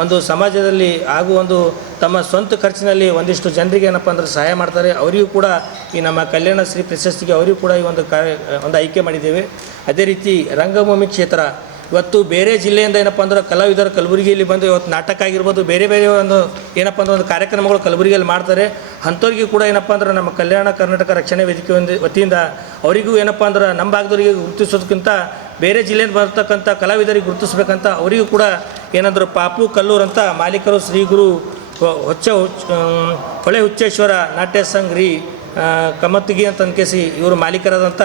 ಒಂದು ಸಮಾಜದಲ್ಲಿ ಹಾಗೂ ಒಂದು ತಮ್ಮ ಸ್ವಂತ ಖರ್ಚಿನಲ್ಲಿ ಒಂದಿಷ್ಟು ಜನರಿಗೆ ಏನಪ್ಪ ಅಂದ್ರೆ ಸಹಾಯ ಮಾಡ್ತಾರೆ. ಅವರಿಗೂ ಕೂಡ ಈ ನಮ್ಮ ಕಲ್ಯಾಣ ಶ್ರೀ ಪ್ರಶಸ್ತಿಗೆ ಅವರಿಗೂ ಕೂಡ ಈ ಒಂದು ಆಯ್ಕೆ ಮಾಡಿದ್ದೇವೆ. ಅದೇ ರೀತಿ ರಂಗಭೂಮಿ ಕ್ಷೇತ್ರ ಇವತ್ತು ಬೇರೆ ಜಿಲ್ಲೆಯಿಂದ ಏನಪ್ಪ ಅಂದ್ರೆ ಕಲಾವಿದರು ಕಲಬುರಗಿಯಲ್ಲಿ ಬಂದು ಇವತ್ತು ನಾಟಕ ಆಗಿರ್ಬೋದು ಬೇರೆ ಒಂದು ಏನಪ್ಪ ಅಂದ್ರೆ ಒಂದು ಕಾರ್ಯಕ್ರಮಗಳು ಕಲಬುರಗಿಯಲ್ಲಿ ಮಾಡ್ತಾರೆ. ಅಂಥವ್ರಿಗೂ ಕೂಡ ಏನಪ್ಪ ಅಂದ್ರೆ ನಮ್ಮ ಕಲ್ಯಾಣ ಕರ್ನಾಟಕ ರಕ್ಷಣಾ ವೇದಿಕೆ ವತಿಯಿಂದ ಅವರಿಗೂ ಏನಪ್ಪ ಅಂದ್ರೆ ನಮ್ಮ ಭಾಗದವರಿಗೆ ಗುರುತಿಸೋದಕ್ಕಿಂತ ಬೇರೆ ಜಿಲ್ಲೆಯಿಂದ ಬರ್ತಕ್ಕಂಥ ಕಲಾವಿದರಿಗೆ ಗುರುತಿಸ್ಬೇಕಂತ ಅವರಿಗೂ ಕೂಡ ಏನಂದ್ರೆ ಪಾಪು ಕಲ್ಲೂರ್ ಅಂತ ಮಾಲೀಕರು ಶ್ರೀ ಗುರು ಹೊಳೆ ಹುಚ್ಚೇಶ್ವರ ನಾಟ್ಯ ಸಂಘ ರೀ ಕಮತ್ತಿಗಿ ಅಂತ ಅನ್ಕೇಸಿ ಇವರು ಮಾಲೀಕರಾದಂಥ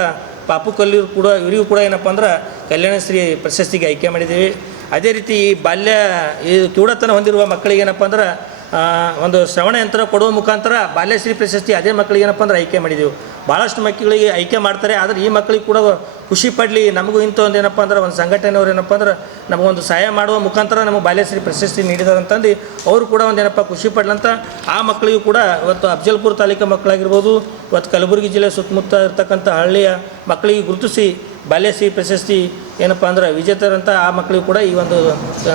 ಪಾಪು ಕಲ್ಲೂರು ಕೂಡ ಇವರಿಗೂ ಕೂಡ ಏನಪ್ಪ ಅಂದ್ರೆ ಕಲ್ಯಾಣ ಶ್ರೀ ಪ್ರಶಸ್ತಿಗೆ ಆಯ್ಕೆ ಮಾಡಿದ್ದೀವಿ. ಅದೇ ರೀತಿ ಈ ಕಿವುಡತನ ಹೊಂದಿರುವ ಮಕ್ಕಳಿಗೆ ಏನಪ್ಪ ಅಂದ್ರೆ ಒಂದು ಶ್ರವಣ ಯಂತ್ರ ಕೊಡುವ ಮುಖಾಂತರ ಬಾಲ್ಯಶ್ರೀ ಪ್ರಶಸ್ತಿ ಅದೇ ಮಕ್ಕಳಿಗೆ ಏನಪ್ಪ ಅಂದ್ರೆ ಆಯ್ಕೆ ಮಾಡಿದೆವು. ಭಾಳಷ್ಟು ಮಕ್ಕಳಿಗೆ ಆಯ್ಕೆ ಮಾಡ್ತಾರೆ. ಆದರೆ ಈ ಮಕ್ಕಳಿಗೆ ಕೂಡ ಖುಷಿ ಪಡಲಿ, ನಮಗೂ ಇಂಥ ಒಂದು ಏನಪ್ಪ ಅಂದ್ರೆ ಒಂದು ಸಂಘಟನೆಯವರು ಏನಪ್ಪ ಅಂದ್ರೆ ನಮಗೊಂದು ಸಹಾಯ ಮಾಡುವ ಮುಖಾಂತರ ನಮಗೆ ಬಾಲ್ಯಶ್ರೀ ಪ್ರಶಸ್ತಿ ನೀಡಿದ್ದಾರೆ ಅಂತಂದು ಅವರು ಕೂಡ ಒಂದು ಏನಪ್ಪ ಖುಷಿ ಪಡ್ಲಂತ ಆ ಮಕ್ಕಳಿಗೂ ಕೂಡ ಇವತ್ತು ಅಫಜಲ್ಪುರ ತಾಲೂಕು ಮಕ್ಕಳಾಗಿರ್ಬೋದು, ಇವತ್ತು ಕಲಬುರಗಿ ಜಿಲ್ಲೆ ಸುತ್ತಮುತ್ತ ಇರ್ತಕ್ಕಂಥ ಹಳ್ಳಿಯ ಮಕ್ಕಳಿಗೆ ಗುರುತಿಸಿ ಬಾಲ್ಯಶ್ರೀ ಪ್ರಶಸ್ತಿ ಏನಪ್ಪ ಅಂದ್ರೆ ವಿಜೇತರಂತ ಆ ಮಕ್ಕಳಿಗೂ ಕೂಡ ಈ ಒಂದು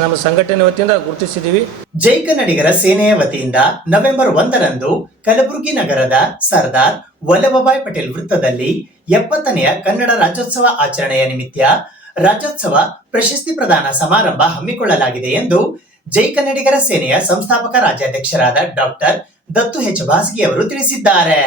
ನಮ್ಮ ಸಂಘಟನೆ ವತಿಯಿಂದ ಗುರುತಿಸಿದ್ದೀವಿ. ಜೈ ಕನ್ನಡಿಗರ ಸೇನೆಯ ವತಿಯಿಂದ ನವೆಂಬರ್ 1ರಂದು ಕಲಬುರಗಿ ನಗರದ ಸರ್ದಾರ್ ವಲ್ಲಭಭಾಯ್ ಪಟೇಲ್ ವೃತ್ತದಲ್ಲಿ 70ನೆಯ ಕನ್ನಡ ರಾಜ್ಯೋತ್ಸವ ಆಚರಣೆಯ ನಿಮಿತ್ತ ರಾಜ್ಯೋತ್ಸವ ಪ್ರಶಸ್ತಿ ಪ್ರದಾನ ಸಮಾರಂಭ ಹಮ್ಮಿಕೊಳ್ಳಲಾಗಿದೆ ಎಂದು ಜೈ ಕನ್ನಡಿಗರ ಸೇನೆಯ ಸಂಸ್ಥಾಪಕ ರಾಜ್ಯಾಧ್ಯಕ್ಷರಾದ ಡಾಕ್ಟರ್ ದತ್ತು H. ಭಾಸ್ಗಿ ಅವರು ತಿಳಿಸಿದ್ದಾರೆ.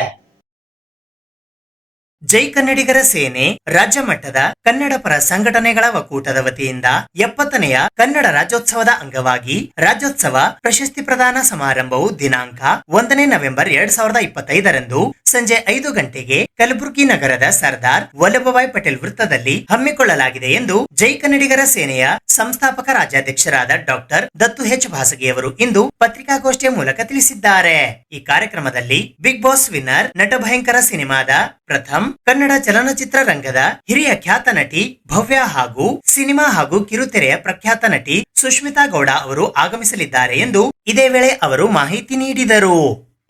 ಜೈ ಕನ್ನಡಿಗರ ಸೇನೆ ರಾಜ್ಯ ಮಟ್ಟದ ಕನ್ನಡ ಪರ ಸಂಘಟನೆಗಳ ಒಕ್ಕೂಟದ ವತಿಯಿಂದ 70ನೆಯ ಕನ್ನಡ ರಾಜ್ಯೋತ್ಸವದ ಅಂಗವಾಗಿ ರಾಜ್ಯೋತ್ಸವ ಪ್ರಶಸ್ತಿ ಪ್ರದಾನ ಸಮಾರಂಭವು ದಿನಾಂಕ 1ನೇ ನವೆಂಬರ್ 2025ರಂದು ಸಂಜೆ 5 ಗಂಟೆಗೆ ಕಲಬುರಗಿ ನಗರದ ಸರ್ದಾರ್ ವಲ್ಲಭಭಾಯ್ ಪಟೇಲ್ ವೃತ್ತದಲ್ಲಿ ಹಮ್ಮಿಕೊಳ್ಳಲಾಗಿದೆ ಎಂದು ಜೈ ಕನ್ನಡಿಗರ ಸೇನೆಯ ಸಂಸ್ಥಾಪಕ ರಾಜ್ಯಾಧ್ಯಕ್ಷರಾದ ಡಾಕ್ಟರ್ ದತ್ತು H. ಭಾಸಗಿ ಅವರು ಇಂದು ಪತ್ರಿಕಾಗೋಷ್ಠಿಯ ಮೂಲಕ ತಿಳಿಸಿದ್ದಾರೆ. ಈ ಕಾರ್ಯಕ್ರಮದಲ್ಲಿ ಬಿಗ್ ಬಾಸ್ ವಿನ್ನರ್ ನಟ ಭಯಂಕರ ಸಿನಿಮಾದ ಪ್ರಥಮ್, ಕನ್ನಡ ಚಲನಚಿತ್ರ ರಂಗದ ಹಿರಿಯ ಖ್ಯಾತ ನಟಿ ಭವ್ಯ ಹಾಗೂ ಸಿನಿಮಾ ಹಾಗೂ ಕಿರುತೆರೆಯ ಪ್ರಖ್ಯಾತ ನಟಿ ಸುಷ್ಮಿತಾ ಗೌಡ ಅವರು ಆಗಮಿಸಲಿದ್ದಾರೆ ಎಂದು ಇದೇ ವೇಳೆ ಅವರು ಮಾಹಿತಿ ನೀಡಿದರು.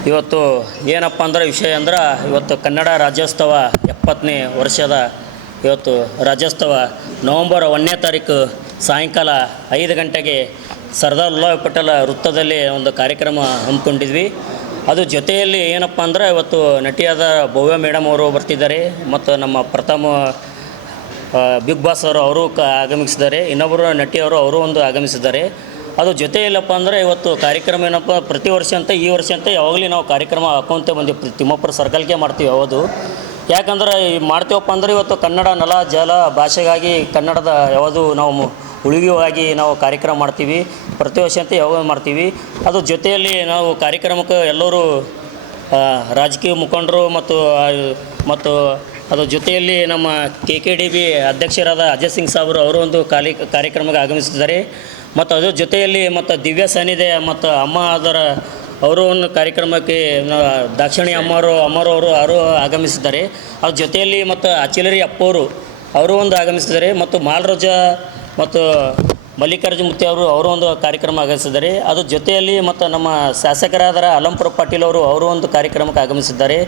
ಇವತ್ತು ಏನಪ್ಪ ಅಂದ್ರೆ ವಿಷಯ ಅಂದ್ರೆ ಇವತ್ತು ಕನ್ನಡ ರಾಜ್ಯೋತ್ಸವ 70ನೇ ವರ್ಷದ ಇವತ್ತು ರಾಜ್ಯೋತ್ಸವ ನವಂಬರ್ 1ನೇ ತಾರೀಕು ಸಾಯಂಕಾಲ 5 ಗಂಟೆಗೆ ಸರ್ದಾರ್ ವಲ್ಲಭಾಯ್ ಪಟೇಲ್ ವೃತ್ತದಲ್ಲಿ ಒಂದು ಕಾರ್ಯಕ್ರಮ ಹಮ್ಮಿಕೊಂಡಿದ್ವಿ. ಅದು ಜೊತೆಯಲ್ಲಿ ಏನಪ್ಪ ಅಂದ್ರೆ ಇವತ್ತು ನಟಿಯಾದ ಭವ್ಯ ಮೇಡಮ್ ಅವರು ಬರ್ತಿದ್ದಾರೆ ಮತ್ತು ನಮ್ಮ ಪ್ರಥಮ ಬಿಗ್ ಬಾಸ್ ಅವರು ಆಗಮಿಸಿದ್ದಾರೆ. ಇನ್ನೊಬ್ಬರು ನಟಿಯವರು ಅವರು ಒಂದು ಆಗಮಿಸಿದ್ದಾರೆ. ಅದು ಜೊತೆಯಲ್ಲಪ್ಪ ಅಂದರೆ ಇವತ್ತು ಕಾರ್ಯಕ್ರಮ ಏನಪ್ಪ ಪ್ರತಿ ವರ್ಷ ಅಂತ ಈ ವರ್ಷ ಅಂತ ಯಾವಾಗಲೂ ನಾವು ಕಾರ್ಯಕ್ರಮ ಹಾಕೊಂತ ಬಂದೀವಿ. ತಿಮ್ಮಾಪುರ ಸರ್ಕಲ್ಗೆ ಮಾಡ್ತೀವಿ ಯಾವುದು ಯಾಕಂದ್ರೆ ಮಾಡ್ತೀವಪ್ಪ ಅಂದರೆ ಇವತ್ತು ಕನ್ನಡ ನೆಲ ಜಲ ಭಾಷೆಗಾಗಿ ಕನ್ನಡದ ಯಾವುದು ನಾವು ಉಳಿವಿಗಾಗಿ ನಾವು ಕಾರ್ಯಕ್ರಮ ಮಾಡ್ತೀವಿ. ಪ್ರತಿ ವರ್ಷ ಅಂತ ಯಾವಾಗ ಮಾಡ್ತೀವಿ. ಅದು ಜೊತೆಯಲ್ಲಿ ನಾವು ಕಾರ್ಯಕ್ರಮಕ್ಕೆ ಎಲ್ಲರೂ ರಾಜಕೀಯ ಮುಖಂಡರು ಮತ್ತು ಅದರ ಜೊತೆಯಲ್ಲಿ ನಮ್ಮ KKDB ಅಧ್ಯಕ್ಷರಾದ ಅಜಯ್ ಸಿಂಗ್ ಸಾಬ್ರು ಅವರು ಒಂದು ಕಾರ್ಯಕ್ರಮಕ್ಕೆ ಆಗಮಿಸಿದ್ದಾರೆ. ಮತ್ತು ಅದ್ರ ಜೊತೆಯಲ್ಲಿ ಮತ್ತು ದಿವ್ಯ ಸಾನ್ನಿಧ್ಯ ಮತ್ತು ಅಮ್ಮ ಅವರು ಒಂದು ಕಾರ್ಯಕ್ರಮಕ್ಕೆ ದಾಕ್ಷಿಣಿ ಅಮ್ಮರವರು ಆಗಮಿಸಿದ್ದಾರೆ. ಅದ್ರ ಜೊತೆಯಲ್ಲಿ ಮತ್ತು ಅಚಿಲರಿ ಅಪ್ಪವರು ಅವರು ಒಂದು ಆಗಮಿಸಿದ್ದಾರೆ. ಮತ್ತು ಮಾಲರೋಜ ಮತ್ತು ಮಲ್ಲಿಕಾರ್ಜುನ ಮುತ್ತಿ ಅವರು ಒಂದು ಕಾರ್ಯಕ್ರಮ ಆಗಮಿಸಿದ್ದಾರೆ. ಅದ್ರ ಜೊತೆಯಲ್ಲಿ ಮತ್ತು ನಮ್ಮ ಶಾಸಕರಾದ ಅಲಂಪುರ ಪಾಟೀಲ್ ಅವರು ಒಂದು ಕಾರ್ಯಕ್ರಮಕ್ಕೆ ಆಗಮಿಸಿದ್ದಾರೆ.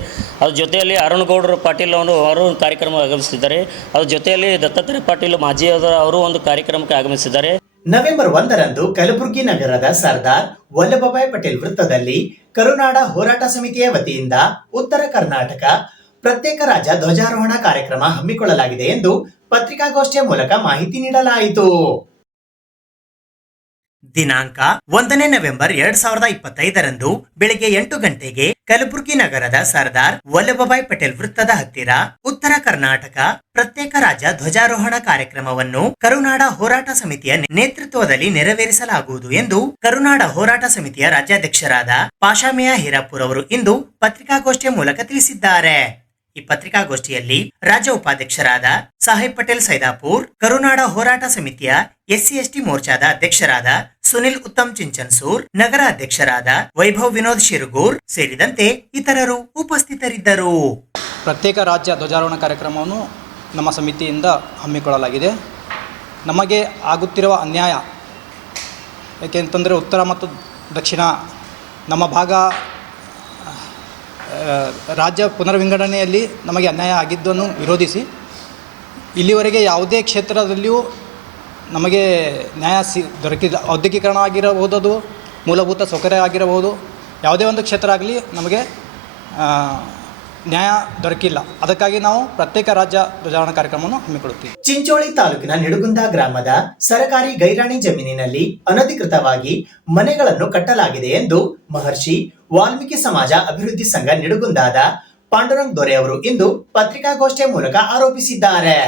ಅದ್ರ ಜೊತೆಯಲ್ಲಿ ಅರುಣಗೌಡರು ಪಾಟೀಲ್ ಅವರು ಒಂದು ಕಾರ್ಯಕ್ರಮ ಆಗಮಿಸಿದ್ದಾರೆ. ಅದ್ರ ಜೊತೆಯಲ್ಲಿ ದತ್ತಾತ್ರೇಯ ಪಾಟೀಲ್ ಮಾಜಿ ಅವರು ಒಂದು ಕಾರ್ಯಕ್ರಮಕ್ಕೆ ಆಗಮಿಸಿದ್ದಾರೆ. ನವೆಂಬರ್ 1ರಂದು ಕಲಬುರಗಿ ನಗರದ ಸರ್ದಾರ್ ವಲ್ಲಭಭಾಯ್ ಪಟೇಲ್ ವೃತ್ತದಲ್ಲಿ ಕರುನಾಡ ಹೋರಾಟ ಸಮಿತಿಯ ವತಿಯಿಂದ ಉತ್ತರ ಕರ್ನಾಟಕ ಪ್ರತ್ಯೇಕ ರಾಜ್ಯ ಧ್ವಜಾರೋಹಣ ಕಾರ್ಯಕ್ರಮ ಹಮ್ಮಿಕೊಳ್ಳಲಾಗಿದೆ ಎಂದು ಪತ್ರಿಕಾಗೋಷ್ಠಿಯ ಮೂಲಕ ಮಾಹಿತಿ ನೀಡಲಾಯಿತು. ದಿನಾಂಕ 1ನೇ ನವೆಂಬರ್ 2025ರಂದು ಬೆಳಗ್ಗೆ 8 ಗಂಟೆಗೆ ಕಲಬುರಗಿ ನಗರದ ಸರ್ದಾರ್ ವಲ್ಲಭಭಾಯ್ ಪಟೇಲ್ ವೃತ್ತದ ಹತ್ತಿರ ಉತ್ತರ ಕರ್ನಾಟಕ ಪ್ರತ್ಯೇಕ ರಾಜ್ಯ ಧ್ವಜಾರೋಹಣ ಕಾರ್ಯಕ್ರಮವನ್ನು ಕರುನಾಡ ಹೋರಾಟ ಸಮಿತಿಯ ನೇತೃತ್ವದಲ್ಲಿ ನೆರವೇರಿಸಲಾಗುವುದು ಎಂದು ಕರುನಾಡ ಹೋರಾಟ ಸಮಿತಿಯ ರಾಜ್ಯಾಧ್ಯಕ್ಷರಾದ ಪಾಷಾಮಿಯಾ ಹೀರಾಪುರ್ ಅವರು ಇಂದು ಪತ್ರಿಕಾಗೋಷ್ಠಿಯ ಮೂಲಕ ತಿಳಿಸಿದ್ದಾರೆ. ಈ ಪತ್ರಿಕಾಗೋಷ್ಠಿಯಲ್ಲಿ ರಾಜ್ಯ ಉಪಾಧ್ಯಕ್ಷರಾದ ಸಾಹೇಬ್ ಪಟೇಲ್ ಸೈದಾಪುರ್, ಕರುನಾಡ ಹೋರಾಟ ಸಮಿತಿಯ SC/ST ಮೋರ್ಚಾದ ಅಧ್ಯಕ್ಷರಾದ ಸುನಿಲ್ ಉತ್ತಮ್ ಚಿಂಚನ್ಸೂರ್, ನಗರ ಅಧ್ಯಕ್ಷರಾದ ವೈಭವ್ ವಿನೋದ್ ಶಿರಗೂರ್ ಸೇರಿದಂತೆ ಇತರರು ಉಪಸ್ಥಿತರಿದ್ದರು. ಪ್ರತ್ಯೇಕ ರಾಜ್ಯ ಧ್ವಜಾರೋಹಣ ಕಾರ್ಯಕ್ರಮವನ್ನು ನಮ್ಮ ಸಮಿತಿಯಿಂದ ಹಮ್ಮಿಕೊಳ್ಳಲಾಗಿದೆ. ನಮಗೆ ಆಗುತ್ತಿರುವ ಅನ್ಯಾಯ ಏಕೆಂತಂದರೆ ಉತ್ತರ ಮತ್ತು ದಕ್ಷಿಣ ನಮ್ಮ ಭಾಗ ರಾಜ್ಯ ಪುನರ್ವಿಂಗಡಣೆಯಲ್ಲಿ ನಮಗೆ ಅನ್ಯಾಯ ಆಗಿದ್ದನ್ನು ವಿರೋಧಿಸಿ ಇಲ್ಲಿವರೆಗೆ ಯಾವುದೇ ಕ್ಷೇತ್ರದಲ್ಲಿಯೂ ನಮಗೆ ನ್ಯಾಯ ದೊರಕಿಲ್ಲ. ಔದ್ಯೋಗೀಕರಣ ಆಗಿರಬಹುದು, ಅದು ಮೂಲಭೂತ ಸೌಕರ್ಯ ಆಗಿರಬಹುದು, ಯಾವುದೇ ಒಂದು ಕ್ಷೇತ್ರ ಆಗಲಿ ನಮಗೆ ನ್ಯಾಯ ದೊರಕಿಲ್ಲ. ಅದಕ್ಕಾಗಿ ನಾವು ಪ್ರತ್ಯೇಕ ರಾಜ್ಯ ಧ್ವಜಾರೋಹಣ ಕಾರ್ಯಕ್ರಮವನ್ನು ಹಮ್ಮಿಕೊಳ್ಳುತ್ತೀವಿ. ಚಿಂಚೋಳಿ ತಾಲೂಕಿನ ನಿಡುಗುಂದ ಗ್ರಾಮದ ಸರಕಾರಿ ಗೈರಾಣಿ ಜಮೀನಿನಲ್ಲಿ ಅನಧಿಕೃತವಾಗಿ ಮನೆಗಳನ್ನು ಕಟ್ಟಲಾಗಿದೆ ಎಂದು ಮಹರ್ಷಿ ವಾಲ್ಮೀಕಿ ಸಮಾಜ ಅಭಿವೃದ್ಧಿ ಸಂಘ ನಿಡುಗುಂದಾದ ಪಾಂಡುರಂಗ್ ದೊರೆ ಅವರು ಇಂದು ಪತ್ರಿಕಾಗೋಷ್ಠಿಯ ಮೂಲಕ ಆರೋಪಿಸಿದ್ದಾರೆ.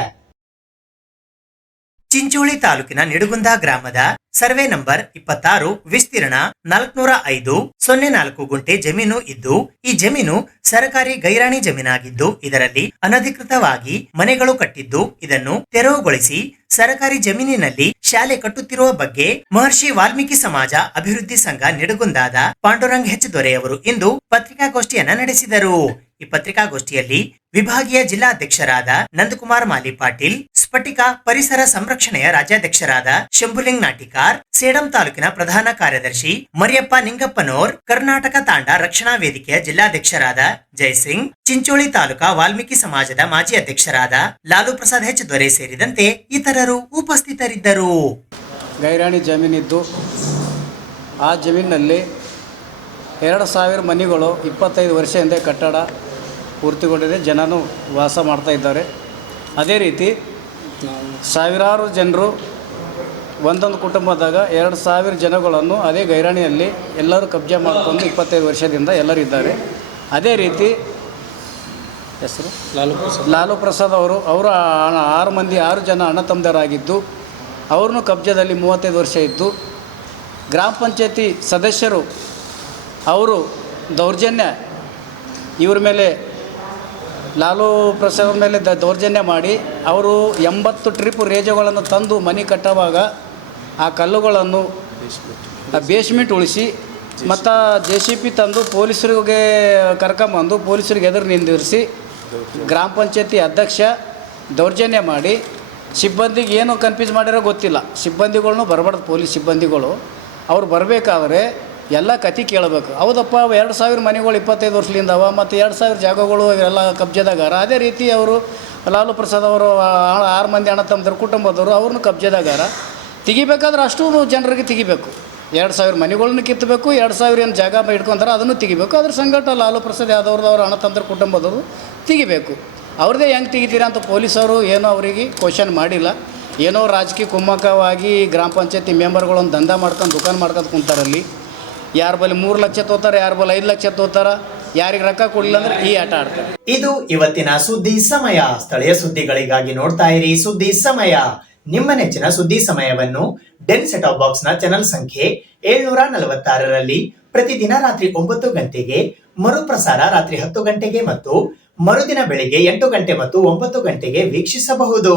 ಚಿಂಚೋಳಿ ತಾಲೂಕಿನ ನಿಡುಗುಂದ ಗ್ರಾಮದ ಸರ್ವೆ ನಂಬರ್ 26 ವಿಸ್ತೀರ್ಣ 405.04 ಗುಂಟೆ ಜಮೀನು ಇದ್ದು, ಈ ಜಮೀನು ಸರಕಾರಿ ಗೈರಾಣಿ ಜಮೀನಾಗಿದ್ದು ಇದರಲ್ಲಿ ಅನಧಿಕೃತವಾಗಿ ಮನೆಗಳು ಕಟ್ಟಿದ್ದು, ಇದನ್ನು ತೆರವುಗೊಳಿಸಿ ಸರಕಾರಿ ಜಮೀನಿನಲ್ಲಿ ಶಾಲೆ ಕಟ್ಟುತ್ತಿರುವ ಬಗ್ಗೆ ಮಹರ್ಷಿ ವಾಲ್ಮೀಕಿ ಸಮಾಜ ಅಭಿವೃದ್ಧಿ ಸಂಘ ನಿಡುಗುಂದಾದ ಪಾಂಡುರಂಗ್ ದೊರೆ ಅವರು ಇಂದು ಪತ್ರಿಕಾಗೋಷ್ಠಿಯನ್ನ ನಡೆಸಿದರು. ಈ ಪತ್ರಿಕಾಗೋಷ್ಠಿಯಲ್ಲಿ ವಿಭಾಗೀಯ ಜಿಲ್ಲಾಧ್ಯಕ್ಷರಾದ ನಂದಕುಮಾರ್ ಮಾಲಿ ಪಾಟೀಲ್, ಸ್ಫಟಿಕ ಪರಿಸರ ಸಂರಕ್ಷಣೆಯ ರಾಜ್ಯಾಧ್ಯಕ್ಷರಾದ ಶಂಭುಲಿಂಗ್ ನಾಟಿಕಾರ್, ಸೇಡಂ ತಾಲೂಕಿನ ಪ್ರಧಾನ ಕಾರ್ಯದರ್ಶಿ ಮರಿಯಪ್ಪ ನಿಂಗಪ್ಪನೋರ್, ಕರ್ನಾಟಕ ತಾಂಡ ರಕ್ಷಣಾ ವೇದಿಕೆಯ ಜಿಲ್ಲಾಧ್ಯಕ್ಷರಾದ ಜಯಸಿಂಗ್, ಚಿಂಚೋಳಿ ತಾಲೂಕಾ ವಾಲ್ಮೀಕಿ ಸಮಾಜದ ಮಾಜಿ ಅಧ್ಯಕ್ಷರಾದ ಲಾಲು ಪ್ರಸಾದ್ ದೊರೆ ಸೇರಿದಂತೆ ಇತರರು ಉಪಸ್ಥಿತರಿದ್ದರು. ಗೈರಾಣಿ ಜಮೀನಿದ್ದು ಆ ಜಮೀನಿನಲ್ಲಿ 2000 ಮನೆಗಳು 25 ವರ್ಷ ಹಿಂದೆ ಕಟ್ಟಡ ಪೂರ್ತಿಗೊಂಡಿದೆ, ಜನನು ವಾಸ ಮಾಡ್ತಾ ಇದ್ದಾರೆ. ಅದೇ ರೀತಿ ಸಾವಿರಾರು ಜನರು ಒಂದೊಂದು ಕುಟುಂಬದಾಗ 2000 ಜನಗಳನ್ನು ಅದೇ ಗೈರಾಣಿಯಲ್ಲಿ ಎಲ್ಲರೂ ಕಬ್ಜೆ ಮಾಡಿಕೊಂಡು 25 ವರ್ಷದಿಂದ ಎಲ್ಲರೂ ಇದ್ದಾರೆ. ಅದೇ ರೀತಿ ಹೆಸರು ಲಾಲು ಪ್ರಸಾದ್ ಅವರು 6 ಜನ ಅಣ್ಣ ತಮ್ಮದರಾಗಿದ್ದು ಅವ್ರನ್ನೂ ಕಬ್ಜದಲ್ಲಿ 35 ವರ್ಷ ಇದ್ದು, ಗ್ರಾಮ ಪಂಚಾಯತಿ ಸದಸ್ಯರು ಅವರು ದೌರ್ಜನ್ಯ ಇವ್ರ ಮೇಲೆ ಲಾಲು ಪ್ರಸಾದ್ ಮೇಲೆ ದೌರ್ಜನ್ಯ ಮಾಡಿ ಅವರು 80 ಟ್ರಿಪ್ ರೇಜುಗಳನ್ನು ತಂದು ಮನೆ ಕಟ್ಟುವಾಗ ಆ ಕಲ್ಲುಗಳನ್ನು ಬೇಸ್ಮೆಂಟ್ ಉಳಿಸಿ ಮತ್ತು JCB ತಂದು ಪೊಲೀಸರಿಗೆ ಕರ್ಕೊಂಬಂದು ಪೊಲೀಸರಿಗೆ ಎದುರು ನಿಂದಿರಿಸಿ ಗ್ರಾಮ ಪಂಚಾಯತಿ ಅಧ್ಯಕ್ಷ ದೌರ್ಜನ್ಯ ಮಾಡಿ ಸಿಬ್ಬಂದಿಗೆ ಏನು ಕನ್ಫ್ಯೂಸ್ ಮಾಡಿರೋ ಗೊತ್ತಿಲ್ಲ. ಸಿಬ್ಬಂದಿಗಳ್ನು ಬರಬಾರ್ದು, ಪೊಲೀಸ್ ಸಿಬ್ಬಂದಿಗಳು ಅವ್ರು ಬರಬೇಕಾದ್ರೆ ಎಲ್ಲ ಕತೆ ಕೇಳಬೇಕು. ಹೌದಪ್ಪ 2,000 ಮನೆಗಳು 25 ವರ್ಷದಿಂದ ಅವ, ಮತ್ತು 2,000 ಜಾಗಗಳು ಇವೆಲ್ಲ ಕಬ್ಜೆದಾಗಾರ. ಅದೇ ರೀತಿ ಅವರು ಲಾಲು ಪ್ರಸಾದ್ ಅವರು 6 ಮಂದಿ ಅಣ್ಣ ತಮ್ಮದ್ರ ಕುಟುಂಬದವರು ಅವ್ರನ್ನೂ ಕಬ್ಜೆದಾಗಾರ. ತೆಗಿಬೇಕಾದ್ರೆ ಅಷ್ಟು ಜನರಿಗೆ ತೆಗಿಬೇಕು. 2,000 ಮನೆಗಳನ್ನ ಕಿತ್ತಬೇಕು, 2,000 ಏನು ಜಾಗ ಇಟ್ಕೊಂತಾರೆ ಅದನ್ನು ತೆಗಿಬೇಕು. ಅದ್ರ ಸಂಗಟ ಲಾಲು ಪ್ರಸಾದ್ ಯಾದವ್ರದ್ದು ಅವ್ರ ಅಣ್ಣ ತಮ್ಮದ್ರ ಕುಟುಂಬದವರು ತೆಗಿಬೇಕು. ಅವ್ರದ್ದೇ ಹೆಂಗೆ ತೆಗಿತೀರಾ ಅಂತ ಪೊಲೀಸವರು ಏನೋ ಅವರಿಗೆ ಕ್ವಶನ್ ಮಾಡಿಲ್ಲ. ಏನೋ ರಾಜಕೀಯ ಕುಮ್ಮಕ್ಕವಾಗಿ ಗ್ರಾಮ ಪಂಚಾಯತಿ ಮೆಂಬರ್ಗಳೊಂದು ದಂಧ ಮಾಡ್ಕೊಂಡು ದುಕಾನ್ ಮಾಡ್ಕೊಂಡು ಕುಂತಾರಲ್ಲಿ. ಯಾರ ಬಳಿ 3 ಲಕ್ಷ ತೋತಾರೆ, ಯಾರ ಬಳಿ 5 ಲಕ್ಷ ತೋತಾರ, ಯಾರಿಗೆ ರೊಕ್ಕ ಕೊಡಲಿಲ್ಲ ಅಂದ್ರೆ ಈ ಆಟ ಆಡ್ತಾರೆ. ಇದು ಇವತ್ತಿನ ಸುದ್ದಿ ಸಮಯ. ಸ್ಥಳೀಯ ಸುದ್ದಿಗಳಿಗಾಗಿ ನೋಡ್ತಾ ಇರಿ ಸುದ್ದಿ ಸಮಯ. ನಿಮ್ಮ ನೆಚ್ಚಿನ ಸುದ್ದಿ ಸಮಯವನ್ನು ಡೆನ್ ಸೆಟ್ ಆಫ್ ಬಾಕ್ಸ್ ನ ಚಾನೆಲ್ ಸಂಖ್ಯೆ 746ರಲ್ಲಿ ಪ್ರತಿದಿನ ರಾತ್ರಿ 9 ಗಂಟೆಗೆ, ಮರುಪ್ರಸಾರ ರಾತ್ರಿ 10 ಗಂಟೆಗೆ ಮತ್ತು ಮರುದಿನ ಬೆಳಿಗ್ಗೆ 8 ಗಂಟೆ ಮತ್ತು 9 ಗಂಟೆಗೆ ವೀಕ್ಷಿಸಬಹುದು.